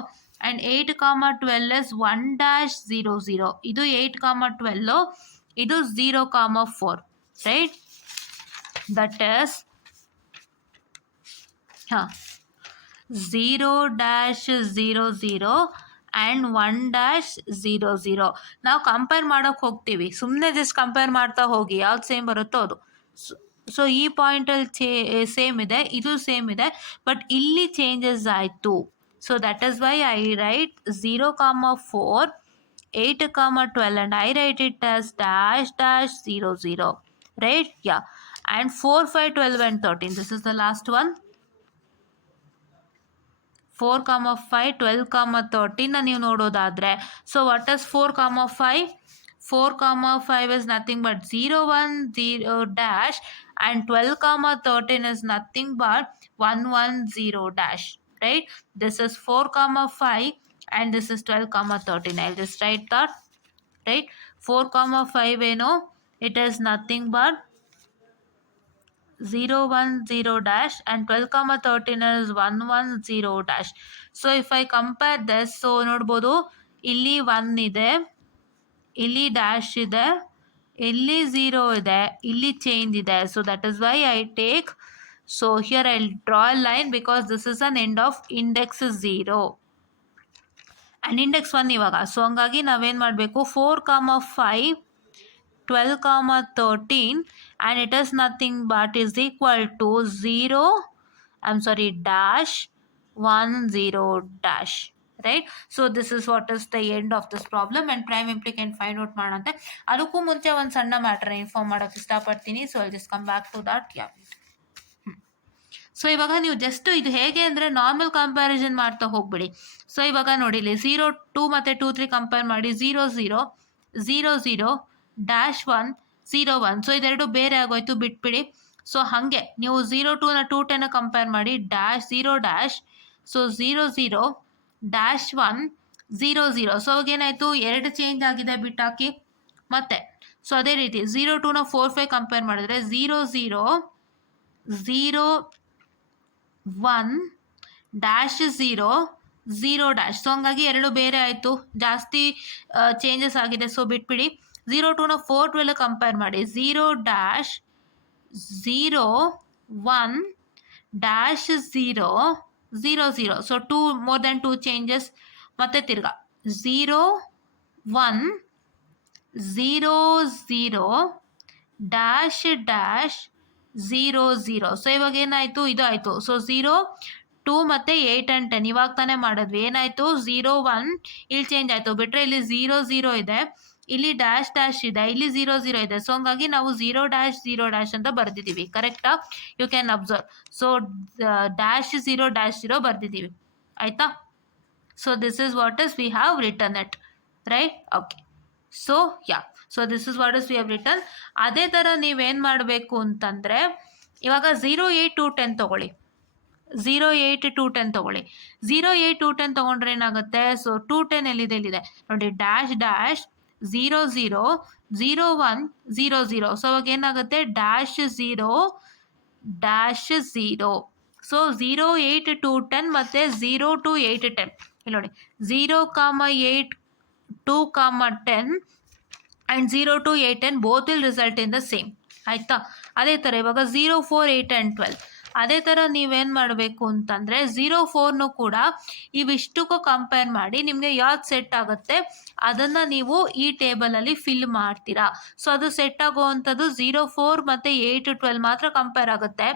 and 8 comma 12 is 1 dash 0 0. ಇದು 8 comma 12, ಇದು 0 comma 4, right. That is 0 dash 0 0 and 1 dash 0 0. ನಾವು ಕಂಪೇರ್ ಮಾಡೋಕ್ಕೆ ಹೋಗ್ತೀವಿ, ಸುಮ್ಮನೆ ಜಸ್ಟ್ ಕಂಪೇರ್ ಮಾಡ್ತಾ ಹೋಗಿ ಯಾವ್ದು ಸೇಮ್ ಬರುತ್ತೋ ಅದು. ಸೊ ಈ ಪಾಯಿಂಟಲ್ಲಿ ಸೇಮ್ ಇದೆ, ಇದು ಸೇಮ್ ಇದೆ, ಬಟ್ ಇಲ್ಲಿ ಚೇಂಜಸ್ ಆಯಿತು. So that is Y I right 0 comma 4 8 comma 12 and I write it as dash dash 0 0, right. Yeah, and 4, 5, 12 and 13. This is the last one. 4, 5, 12, 13 ನೀವು ನೋಡೋದಾದರೆ, so what is 4, 5? 4, 5 is nothing but 0, 1, 0 dash, and 12, 13 is nothing but 1, 1, 0 dash, right? This is 4, 5 and this is 12, 13. I'll just write that, right? 4, 5 ಏನು, it is nothing but 0, 1, 0 dash, and 12, 13 is 1, 1, 0 dash. So if I compare this, so ನೋಡ್ಬೋದು ಇಲ್ಲಿ 1 ಇದೆ, ಇಲ್ಲಿ ಡ್ಯಾಶ್ ಇದೆ, ಇಲ್ಲಿ 0 ಇದೆ, ಇಲ್ಲಿ ಚೇಂಜ್ ಇದೆ. So that is why I take, so here I draw a line because this is an end of index 0 and index 1 ಇವಾಗ. ಸೊ ಹಂಗಾಗಿ ನಾವೇನು ಮಾಡಬೇಕು, 4, 5, 12, 13 and it is nothing but is equal to 0, dash 1, 0 dash, right? So this is what is the end of this problem and prime implicant find out ಮಾಡಂತೆ. ಅದಕ್ಕೂ ಮುಂಚೆ ಒಂದು ಸಣ್ಣ ಮ್ಯಾಟರ್ ಇನ್ಫಾರ್ಮ್ ಮಾಡೋಕ್ಕೆ ಇಷ್ಟಪಡ್ತೀನಿ. So I just come back to that. Yeah, so ಇವಾಗ ನೀವು ಜಸ್ಟ್ ಇದು ಹೇಗೆ ಅಂದರೆ ನಾರ್ಮಲ್ ಕಂಪ್ಯಾರಿಸನ್ ಮಾಡ್ತಾ ಹೋಗ್ಬಿಡಿ. ಸೊ ಇವಾಗ ನೋಡಿ ಇಲ್ಲಿ 0, 2 ಮತ್ತು 2, 3 ಕಂಪೇರ್ ಮಾಡಿ 0, 0, 0, 0 ಡ್ಯಾಶ್ 1, 0, 1. ಸೊ ಇದೆರಡು ಬೇರೆ ಆಗೋಯ್ತು, ಬಿಟ್ಬಿಡಿ. ಸೊ ಹಾಗೆ ನೀವು 0, 2ನ 2, 10 ಕಂಪೇರ್ ಮಾಡಿ dash 0 dash, so 0, 0 dash 1, 0, 0. So ಅವಾಗೇನಾಯಿತು, ಎರಡು ಚೇಂಜ್ ಆಗಿದೆ, ಬಿಟ್ಟಾಕಿ ಮತ್ತೆ. ಸೊ ಅದೇ ರೀತಿ 0, 2ನ 4, 5 ಕಂಪೇರ್ ಮಾಡಿದ್ರೆ 0, 0, 0, 1 ಡ್ಯಾಶ್ 0, 0 ಡ್ಯಾಶ್. ಸೊ ಹಂಗಾಗಿ ಎರಡು ಬೇರೆ ಆಯಿತು, ಜಾಸ್ತಿ ಚೇಂಜಸ್ ಆಗಿದೆ. ಸೊ ಬಿಟ್ಬಿಡಿ. 0, 2ನ 4, 12 ಕಂಪೇರ್ ಮಾಡಿ 0 dash 0, 1 dash 0, 0, 0. So 2 more than 2 changes. ಮತ್ತೆ ತಿರ್ಗಾ 0, 1, 0, 0 ಡ್ಯಾಶ್ ಡ್ಯಾಶ್ 0, 0. ಸೊ ಇವಾಗ ಏನಾಯಿತು, ಇದು ಆಯಿತು. ಸೊ 0, 2 ಮತ್ತು 8 and 10 ಇವಾಗ ತಾನೇ ಮಾಡಿದ್ವಿ. ಏನಾಯಿತು, 0, 1 ಇಲ್ಲಿ ಚೇಂಜ್ ಆಯಿತು, ಬಿಟ್ಟರೆ ಇಲ್ಲಿ 0, 0 ಇದೆ, ಇಲ್ಲಿ ಡ್ಯಾಶ್ ಡ್ಯಾಶ್ ಇದೆ, ಇಲ್ಲಿ 0, 0 ಇದೆ. ಸೊ ಹಂಗಾಗಿ ನಾವು 0 ಡ್ಯಾಶ್ 0 ಡ್ಯಾಶ್ ಅಂತ ಬರ್ದಿದ್ದೀವಿ. ಕರೆಕ್ಟಾ? You can observe. So dash 0 dash 0 ಬರ್ದಿದ್ದೀವಿ, ಆಯಿತಾ? So this is what is we have return it, right? Okay. So yeah, so this is what is we have return. ಅದೇ ಥರ ನೀವೇನು ಮಾಡಬೇಕು ಅಂತಂದರೆ, ಇವಾಗ 0, 8, 2, 10 ತೊಗೊಳ್ಳಿ. 0, 8, 2, 10 ತೊಗೊಳ್ಳಿ. 0, 8, 2, 10 ತೊಗೊಂಡ್ರೆ ಏನಾಗುತ್ತೆ, ಸೊ 2, 10 ಎಲ್ಲಿದೆ, ಇಲ್ಲಿದೆ ನೋಡಿ, ಡ್ಯಾಶ್ ಡ್ಯಾಶ್ 0, 0, 0, 1, 0, 0. ಸೊ ಅವಾಗ ಏನಾಗುತ್ತೆ, ಡ್ಯಾಶ್ 0 ಡ್ಯಾಶ್ 0. ಸೊ 0, 8, 2, 10 ಮತ್ತು 0 to 8, 10 ಇಲ್ಲಿ ನೋಡಿ, 0, 8, 2, 10 and 0 to 8, 10 both will result in the same, ಆಯಿತಾ? ಅದೇ ಥರ ಇವಾಗ 0, 4, 8 and 12 ಅದೇ ಥರ ನೀವೇನು ಮಾಡಬೇಕು ಅಂತಂದರೆ 0, 4ನೂ ಕೂಡ ಇವಿಷ್ಟಕ್ಕೂ ಕಂಪೇರ್ ಮಾಡಿ ನಿಮಗೆ ಯಾವ್ದು ಸೆಟ್ ಆಗುತ್ತೆ ಅದನ್ನು ನೀವು ಈ ಟೇಬಲಲ್ಲಿ ಫಿಲ್ ಮಾಡ್ತೀರಾ. ಸೊ ಅದು ಸೆಟ್ ಆಗುವಂಥದ್ದು 0, 4 ಮತ್ತು 8, 12 ಮಾತ್ರ ಕಂಪೇರ್ ಆಗುತ್ತೆ.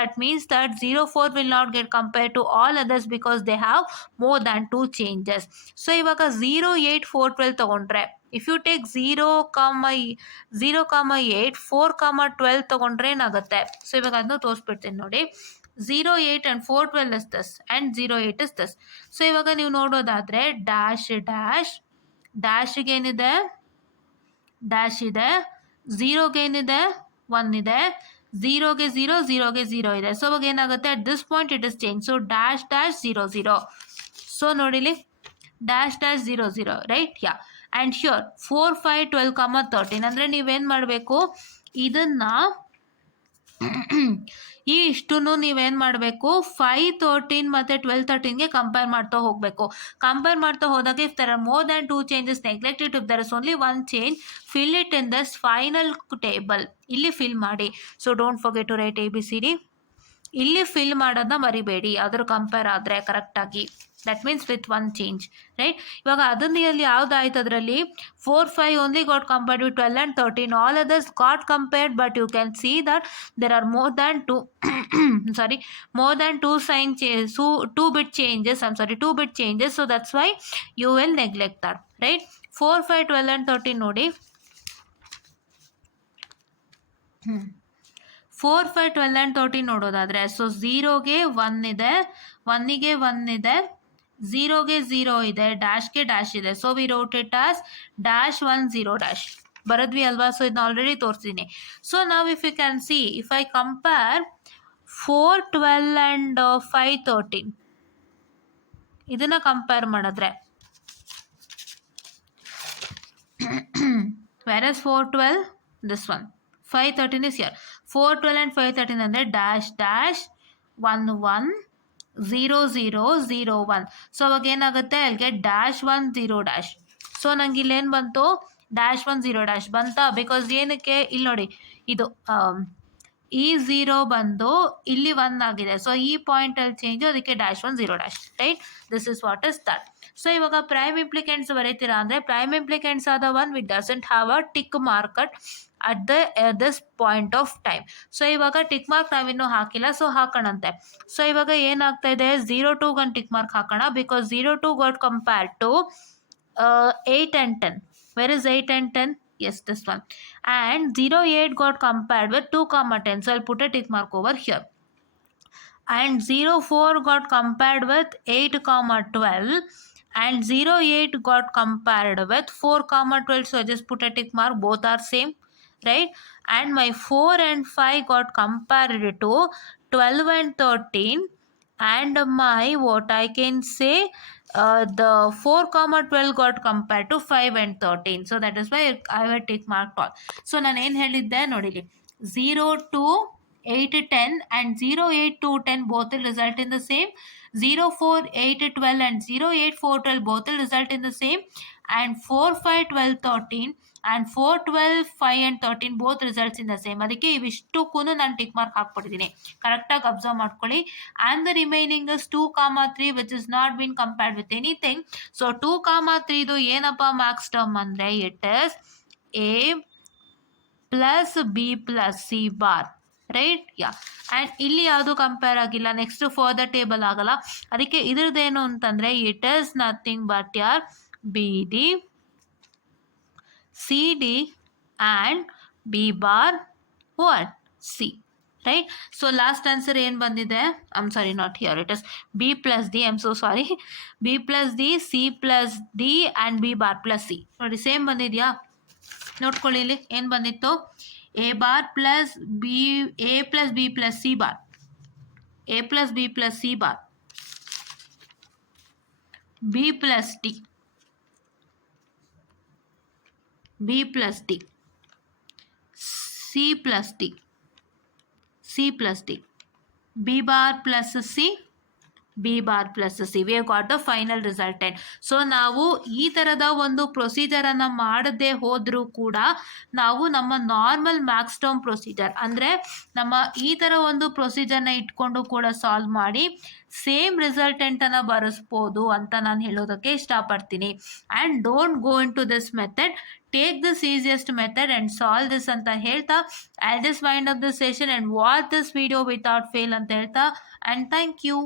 That means that 0, 4 will not get compare to all others because they have more than 2 changes. So ಇವಾಗ 0, 8, 4, 12 ತೊಗೊಂಡ್ರೆ, ಇಫ್ ಯು ಟೇಕ್ 0, 8, 4, 12 ತೊಗೊಂಡ್ರೆ ಏನಾಗುತ್ತೆ, ಸೊ ಇವಾಗ ಅದನ್ನು ತೋರಿಸ್ಬಿಡ್ತೀನಿ ನೋಡಿ. 0, 8 and 4, 12 is this and 0, 8 is this. So ಇವಾಗ ನೀವು ನೋಡೋದಾದರೆ ಡ್ಯಾಶ್ ಡ್ಯಾಶ್ ಡ್ಯಾಶ್ಗೆ ಏನಿದೆ, ಡ್ಯಾಶ್ ಇದೆ, 0ಗೆ ಏನಿದೆ, 1 ಇದೆ, 0ಗೆ 0, 0ಗೆ 0 ಇದೆ. ಸೊ ಅವಾಗ ಏನಾಗುತ್ತೆ, at this point it is change. So dash dash 0, 0. So ನೋಡಿಲಿ, dash dash 0, 0, right? Yeah. And sure 4, 5, 12, 13 ಅಂದರೆ ನೀವೇನು ಮಾಡಬೇಕು, ಇದನ್ನು ಈ ಇಷ್ಟನ್ನು ನೀವೇನು ಮಾಡಬೇಕು, 5, 13 ಮತ್ತು 12, 13ಗೆ ಕಂಪೇರ್ ಮಾಡ್ತಾ ಹೋಗಬೇಕು. ಕಂಪೇರ್ ಮಾಡ್ತಾ ಹೋದಾಗ if there are more than 2 changes neglected, if there is only 1 change, fill it in this final table. ಇಲ್ಲಿ ಫಿಲ್ ಮಾಡಿ. So don't forget to write ABCD. ಇಲ್ಲಿ ಫಿಲ್ ಮಾಡೋದನ್ನ ಮರಿಬೇಡಿ, ಅದರ ಕಂಪೇರ್ ಆದರೆ ಕರೆಕ್ಟಾಗಿ. That means with 1 change, right? ಇವಾಗ ಅದನ್ನು ಅಲ್ಲಿ ಯಾವುದಾಯ್ತು, ಅದರಲ್ಲಿ 4, 5 only got compared with 12 and 13. All others got compared, but you can see that there are more than 2 bit changes. 2 bit changes. So that's why you will neglect that, right? 4, 5, 12 and 13 ನೋಡಿ. 4 5 12 and 13 ನೋಡೋದಾದ್ರೆ ಸೊ 0ಗೆ 1 ಇದೆ, 1ಗೆ 1 ಇದೆ, 0ಗೆ 0 ಇದೆ, ಡ್ಯಾಶ್ಗೆ ಡ್ಯಾಶ್ ಇದೆ. So we wrote it as dash 1 0 dash ಬರದ್ವಿ ಅಲ್ವಾ. ಸೊ ಇದನ್ನ ಆಲ್ರೆಡಿ ತೋರಿಸಿದ್ದೀನಿ. ಸೊ ನಾವು if you can see if I compare 4 12 and 5 13 ಇದನ್ನ ಕಂಪೇರ್ ಮಾಡಿದ್ರೆ whereas 4 12 this one 5 13 is here. 4 12 and 5 13 ಅಂದರೆ ಡ್ಯಾಶ್ ಡ್ಯಾಶ್ 1 1 0 0 0 1. ಸೊ ಅವಾಗ ಏನಾಗುತ್ತೆ ಅಲ್ಲಿಗೆ ಡ್ಯಾಶ್ 1 0 ಡ್ಯಾಶ್. ಸೊ ನಂಗೆ ಇಲ್ಲೇನು ಬಂತು ಡ್ಯಾಶ್ 1 0 ಡ್ಯಾಶ್ ಬಂತಾ, ಬಿಕಾಸ್ ಏನಕ್ಕೆ ಇಲ್ಲಿ ನೋಡಿ ಇದು ಈ 0 ಬಂದು ಇಲ್ಲಿ 1 ಆಗಿದೆ. ಸೊ ಈ ಪಾಯಿಂಟಲ್ಲಿ ಚೇಂಜ್, ಅದಕ್ಕೆ dash 1 0 dash, right. This is what is that. So ಇವಾಗ ಪ್ರೈಮ್ ಇಂಪ್ಲಿಕೆಂಟ್ಸ್ ಬರೀತೀರಾ ಅಂದರೆ ಪ್ರೈಮ್ ಇಂಪ್ಲಿಕೆಂಟ್ಸ್ ಆದ one which doesn't have a tick market at this point of time. So ಇವಾಗ ಟಿಕ್ ಮಾರ್ಕ್ ನಾವಿನ್ನೂ ಹಾಕಿಲ್ಲ, ಸೊ ಹಾಕೋಣಂತೆ. ಸೊ ಇವಾಗ ಏನಾಗ್ತಾ ಇದೆ 0 2 ಗೆ ಟಿಕ್ ಮಾರ್ಕ್ ಹಾಕೋಣ, because 0 2 got compared to 8 and 10. Where is 8 and 10? Yes, this one. And 0 8 got compared with 2 comma 10. So I'll put a tick mark over here. And 0 4 got compared with 8 comma 12. And 0 8 got compared with 4 comma 12. So I just put a tick mark. Both are same, right? And my 4 and 5 got compared to 12 and 13. And my what I can say the 4 comma 12 got compared to 5 and 13. So that is why I will tick mark all. So ನಾನು ಏನು ಹೇಳಿದ್ದೆ ನೋಡಿಲಿ 0 2 8 10 and 0 8 2 10 both will result in the same. 0 4 8 12 and 0 8 4 12 both will result in the same. And 4 5 12 13 and 4 12 5 and 13 both results in the same. ಅದಕ್ಕೆ ಇವಿಷ್ಟಕ್ಕೂ ನಾನು ಟಿಕ್ ಮಾರ್ಕ್ ಹಾಕ್ಬಿಟ್ಟಿದ್ದೀನಿ, ಕರೆಕ್ಟಾಗಿ ಅಬ್ಸರ್ವ್ ಮಾಡ್ಕೊಳ್ಳಿ. And the remaining is 2 comma 3 which is not been compared with anything. So 2 comma 3 ಏನಪ್ಪ ಮ್ಯಾಕ್ಸ್ ಟರ್ಮ್ ಅಂದರೆ it is A plus B plus C bar, right. Yeah. And ಇಲ್ಲಿ ಯಾವುದು ಕಂಪೇರ್ ಆಗಿಲ್ಲ, ನೆಕ್ಸ್ಟ್ ಫರ್ದರ್ ಟೇಬಲ್ ಆಗಲ್ಲ. ಅದಕ್ಕೆ ಇದ್ರದ್ದೇನು ಅಂತಂದರೆ ಇಟ್ ಈಸ್ ನಥಿಂಗ್ ಬಟ್ ಯಾರ್ B D C D and B bar what C, right. So last answer ಏನು ಬಂದಿದೆ, I'm sorry not here, it is B plus D, I'm so sorry, B plus D C plus D and B bar plus C. ನೋಡಿ ಸೇಮ್ ಬಂದಿದೆಯಾ, ನೋಡ್ಕೊಳ್ಳಿ ಇಲ್ಲಿ ಏನು ಬಂದಿತ್ತು, A bar plus B, A plus B plus C bar, A plus B plus C bar, B plus D, B plus D, C plus D, C plus D, B bar plus C, B bar plus C. We have got the final resultant. So ನಾವು ಈ ಥರದ ಒಂದು ಪ್ರೊಸೀಜರನ್ನು ಮಾಡದೇ ಹೋದರೂ ಕೂಡ ನಾವು ನಮ್ಮ ನಾರ್ಮಲ್ ಮ್ಯಾಕ್ಸ್ ಟರ್ಮ್ ಪ್ರೊಸೀಜರ್ ಅಂದರೆ ನಮ್ಮ ಈ ಥರ ಒಂದು ಪ್ರೊಸೀಜರ್ನ ಇಟ್ಕೊಂಡು ಕೂಡ ಸಾಲ್ವ್ ಮಾಡಿ ಸೇಮ್ ರಿಸಲ್ಟೆಂಟನ್ನು ಬರೆಸ್ಬೋದು ಅಂತ ನಾನು ಹೇಳೋದಕ್ಕೆ ಇಷ್ಟಪಡ್ತೀನಿ. And don't go into this method, take this easiest method and solve this ಅಂತ ಹೇಳ್ತಾ I just wind up this session and watch this video without fail ಅಂತ ಹೇಳ್ತಾ, ಆ್ಯಂಡ್ ಥ್ಯಾಂಕ್ ಯು.